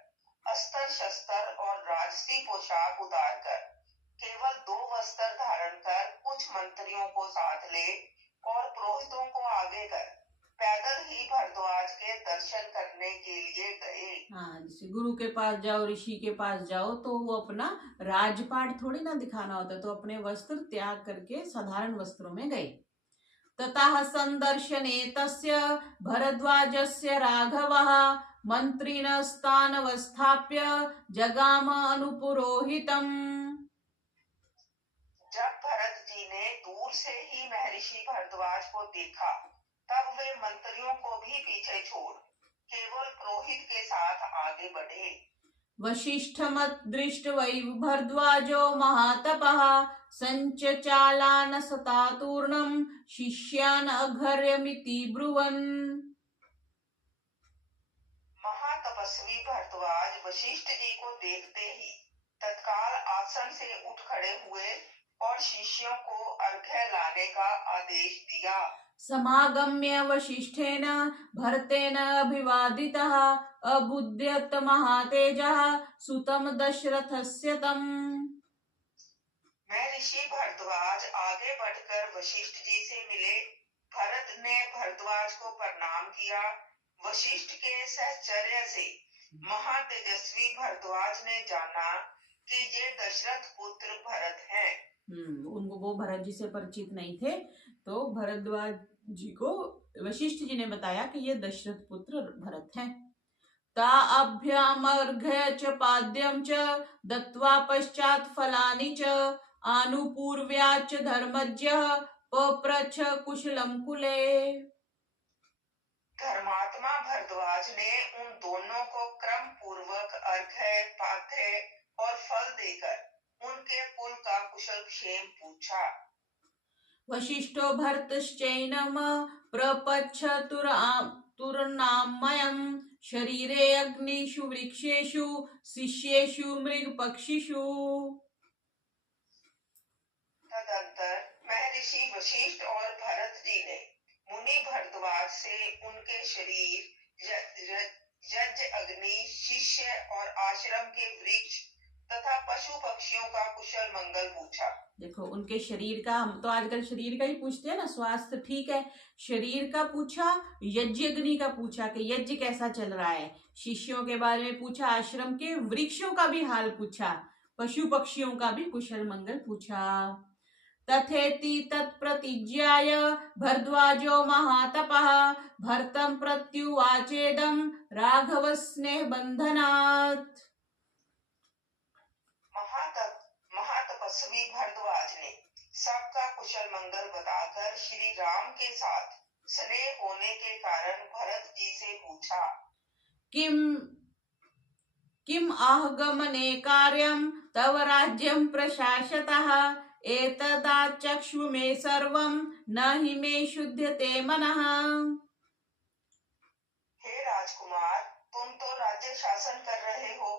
अस्त्र शस्त्र और राजसी पोशाक उतारकर केवल 2 वस्त्र धारण कर कुछ मंत्रियों को साथ ले और पुरोहितों को आगे कर पैदल ही भरद्वाज के दर्शन करने के लिए गए। हाँ, जैसे गुरु के पास जाओ, ऋषि के पास जाओ तो वो अपना राजपाट थोड़ी ना दिखाना होता, तो अपने वस्त्र त्याग करके साधारण वस्त्रों में गए। ततः संदर्शने तस्य भरद्वाजस्य राघवः मन्त्रिणस्तानवस्थाप्य जगाम अनुपुरोहितम्। जब भरत जी ने दूर से ही महर्षि भरद्वाज को देखा, तब वे मंत्रियों को भी पीछे छोड़ केवल पुरोहित के साथ आगे बढ़े। वसिष्ठमत् दृष्ट्वैव भरद्वाजो महातपः संचचालान सतातूर्णं शिष्यान् अघर्यमिति ब्रुवन्। महातपस्वी भरद्वाज वशिष्ठ जी को देखते ही तत्काल आसन से उठ खड़े हुए और शिष्यों को अर्घ्य लाने का आदेश दिया। समागम्य वसिष्ठेन भरतेन अभिवादितः अबुध्यत महातेजः सुतं दशरथस्य तम्। मैं ऋषि भरद्वाज आगे बढ़कर वशिष्ठ जी से मिले। भरत ने भरद्वाज को प्रणाम किया। वशिष्ठ के सहचर्य से महातेजस्वी भरद्वाज ने जाना कि ये दशरथ पुत्र भरत हैं। उनको वो भरत जी से परिचित नहीं थे, तो भरद्वाज जी को वशिष्ठ जी ने बताया कि ये दशरथ पुत्र भरत हैं। ता अभ्यामर्घ्य च पाद्यं च दत्त्वा पश्चात् फलानि च आनुपूर्व्याच धर्मज्ञः पप्रच्छ कुशलं कुले। धर्मात्मा भरद्वाज ने उन दोनों को क्रम पूर्वक अर्घ्य, पाद्य और फल देकर उनके कुल का कुशल क्षेम पूछा। वशिष्ठो भरतश्चैनम प्रपच्छ तुरनामयम् शरीरे अग्निषु वृक्षेषु शिष्येषु मृगपक्षिषु। तदंतर महर्षि वशिष्ठ और भरत जी ने मुनि भरद्वाज से उनके शरीर, यज्ञ अग्नि, शिष्य और आश्रम के वृक्ष तथा पशु पक्षियों का कुशल मंगल पूछा। देखो, उनके शरीर का, हम तो आजकल शरीर का ही पूछते हैं ना, स्वास्थ्य ठीक है, शरीर का पूछा, यज्ञ अग्नि का पूछा कि यज्ञ कैसा चल रहा है, शिष्यों के बारे में पूछा, आश्रम के वृक्षों का भी हाल पूछा, पशु पक्षियों का भी कुशल मंगल पूछा। तथेति तत्प्रतिज्ञाय भरद्वाजो महातपः भरतं प्रत्युवाचेदं राघव स्नेह बंधनात्। महातपस्वी भरद्वाज ने सबका कुशल मंगल बताकर श्री राम के साथ स्नेह होने के कारण भरत जी से पूछा, किम आहगमने कार्यं तव राज्यं प्रशासतः एतदाचक्षु मे सर्वं न हि मे शुध्यते मनः। हे राजकुमार, तुम तो राज्य शासन कर रहे हो,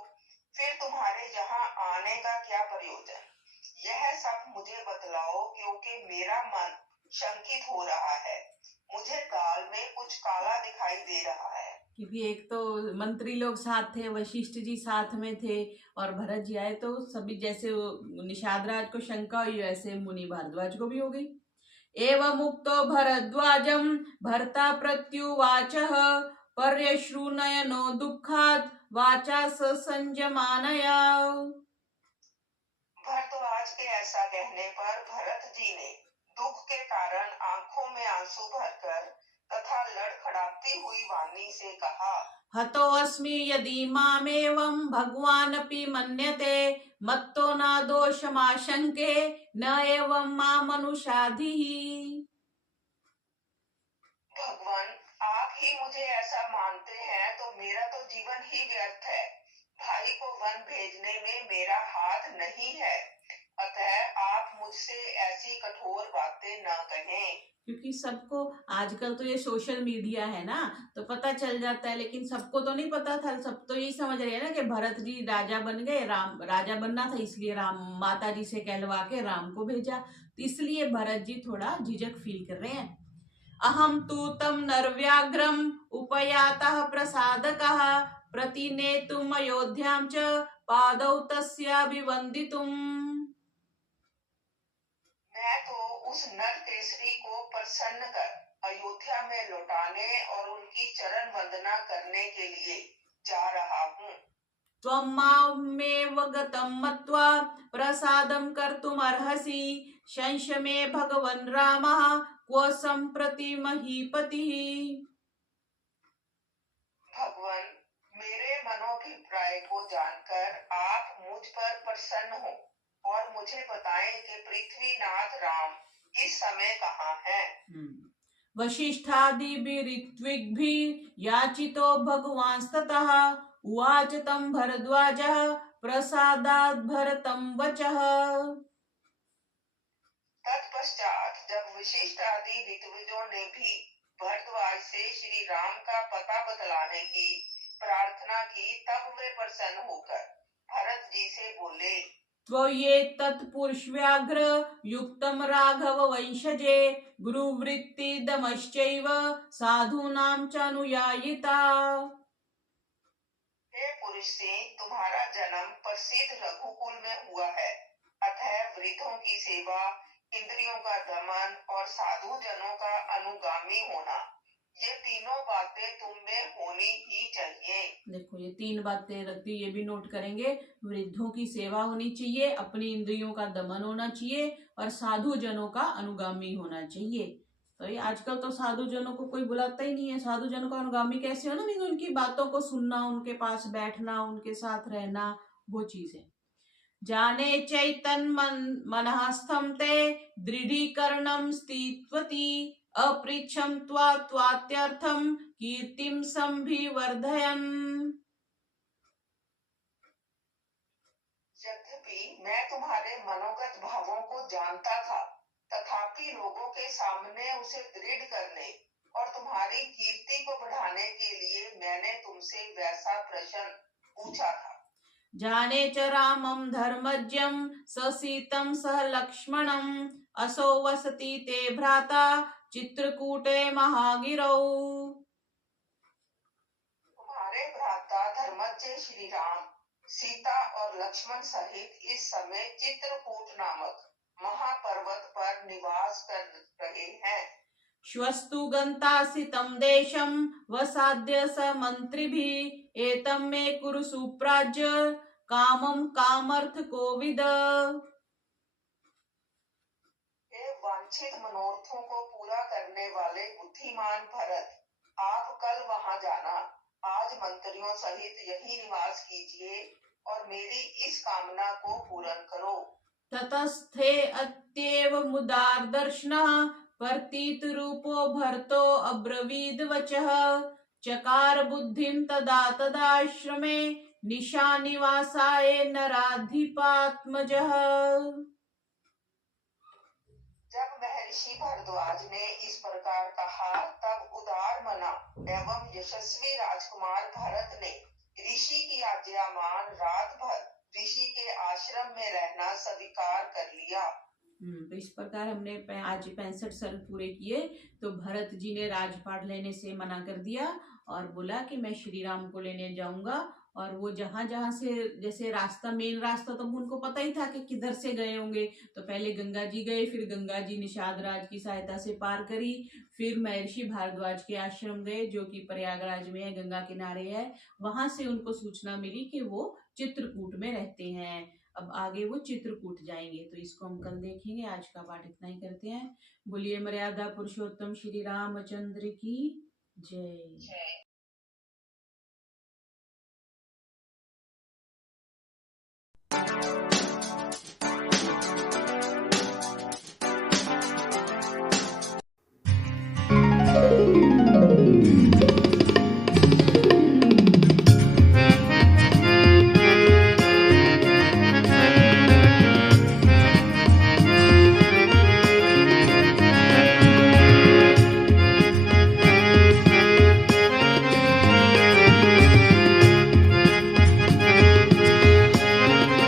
फिर तुम्हारे यहाँ आने का क्या प्रयोजन? यह सब मुझे बतलाओ, क्योंकि मेरा मन शंकित हो रहा है। मुझे दाल में कुछ काला दिखाई दे रहा है। क्योंकि एक तो मंत्री लोग साथ थे, वशिष्ठ जी साथ में थे और भरत जी आए, तो सभी, जैसे निषाद राज को शंका हुई वैसे मुनि भारद्वाज को भी हो गई। एवं मुक्तो भरद्वाजं भर्ता प्रत्युवाचः पर्यश्रुनयनो दुःखात् वाचा संयमानया। भरद्वाज के ऐसा कहने पर भरत जी ने दुख के कारण आंखों में आंसू भरकर तथा लड़खड़ाती हुई वाणी से कहा, हतोऽस्मि यदि मामेवं भगवानपि मन्यते मत्तो न दोषमाशंके न एवं मामनुषाधिः। भगवान, आप ही मुझे ऐसा मानते हैं तो मेरा तो जीवन ही व्यर्थ है। भाई को वन भेजने में मेरा हाथ नहीं है, अतः आप मुझसे ऐसी कठोर बातें न कहें। क्योंकि सबको आजकल तो ये सोशल मीडिया है ना, तो पता चल जाता है, लेकिन सबको तो नहीं पता था। सब तो यही समझ रहे हैं ना कि भरत जी राजा बन गए, राम राजा बनना था, इसलिए राम माता जी से कहलवा के राम को भेजा, तो इसलिए भरत जी थोड़ा झिझक फील कर रहे हैं। अहम तु तम नरव्याघ्रम उपयातः प्रसादकः प्रतिनेतुम अयोध्यां च पादौ तस्याभिवंदितुम्। मैं तो उस नर केसरी को प्रसन्न कर अयोध्या में लौटाने और उनकी चरण वंदना करने के लिए जा रहा हूँ। त्वं मामेव गतं मत्वा प्रसादं कर्तुमर्हसि शंशमे भगवन् रामः क्व सम्प्रति महीपतिः। भगवान, मेरे मनोभिप्राय को जानकर आप मुझ पर प्रसन्न हो और मुझे बताएं कि पृथ्वीनाथ राम इस समय कहाँ हैं। वसिष्ठादिभिरित्विग्भिः याचितो भगवांस्ततः उवाच तं भरद्वाजः प्रसादाद् भरतं वचः। तत्पश्चात जब वशिष्ठ आदि ऋत्विजों ने भी भरद्वाज से श्री राम का पता बतलाने की प्रार्थना की, तब वे प्रसन्न होकर भरत जी से बोले, त्वयेतत् पुरुषव्याघ्र युक्तं राघव वंशजे गुरुवृत्तिदमश्चैव साधूनां च अनुयायिता। हे पुरुष सिंह, तुम्हारा जन्म प्रसिद्ध रघुकुल में हुआ है, अतः वृद्धों की सेवा, इंद्रियों का दमन और साधु जनों का अनुगामी होना, ये तीनों बातें तुम में होनी ही चाहिए। देखो ये 3 बातें रखती, ये भी नोट करेंगे। वृद्धों की सेवा होनी चाहिए, अपनी इंद्रियों का दमन होना चाहिए और साधु जनों का अनुगामी होना चाहिए। तो ये आजकल तो साधु जनों को कोई बुलाता ही नहीं है। साधु जनों का अनुगामी कैसे होना, नहीं उनकी बातों को सुनना, उनके पास बैठना, उनके साथ रहना, वो चीज है। जाने चैतन मनःस्थं ते दृढ़ीकरणं स्थितवती अपृच्छं त्वात्यर्थं कीर्तिं संभिवर्धयन्। यद्यपि मैं तुम्हारे मनोगत भावों को जानता था, तथापि लोगों के सामने उसे दृढ़ करने और तुम्हारी कीर्ति को बढ़ाने के लिए मैंने तुमसे वैसा प्रश्न पूछा था। जाने च रामं धर्मज्ञं स सीतं सह लक्ष्मणं असौ वसति ते भ्राता चित्रकूटे महागिरौ। तुम्हारे भ्राता धर्मज्ञ श्री राम सीता और लक्ष्मण सहित इस समय चित्रकूट नामक महापर्वत पर निवास कर रहे हैं। श्वस्तु गन्तासि तं देशं वसाद्य स मन्त्रिभिः एतं मे कुरु सुप्राज्य कामं कामर्थ कोविद। ये वांछित मनोरथों को पूरा करने वाले बुद्धिमान भरत, आप कल वहां जाना, आज मंत्रियों सहित यही निवास कीजिए और मेरी इस कामना को पूर्ण करो। ततस्थे अत्येव मुदारदर्शनः प्रतीत रूपो भरतो अब्रवीद वचः चकार बुद्धिं तदा तदाश्रमे निशानिवासाय नराधिपात्मजः। जब महर्षि भरद्वाज ने इस प्रकार कहा, तब उदार मना एवं यशस्वी राजकुमार भरत ने ऋषि की आज्ञा मान रात भर ऋषि के आश्रम में रहना स्वीकार कर लिया। तो इस प्रकार हमने आज 65 सर्ग पूरे किए। तो भरत जी ने राजपाट लेने से मना कर दिया और बोला कि मैं श्री राम को लेने जाऊंगा। और वो जहां जहां से, जैसे रास्ता, मेन रास्ता तो उनको पता ही था कि किधर से गए होंगे। तो पहले गंगा जी गए, फिर गंगा जी निषाद राज की सहायता से पार करी, फिर महर्षि भारद्वाज के आश्रम गए जो कि प्रयागराज में है, गंगा किनारे है। वहां से उनको सूचना मिली कि वो चित्रकूट में रहते हैं। अब आगे वो चित्रकूट जाएंगे, तो इसको हम कल देखेंगे। आज का पाठ इतना ही करते हैं। बोलिए मर्यादा पुरुषोत्तम श्री रामचंद्र की जय।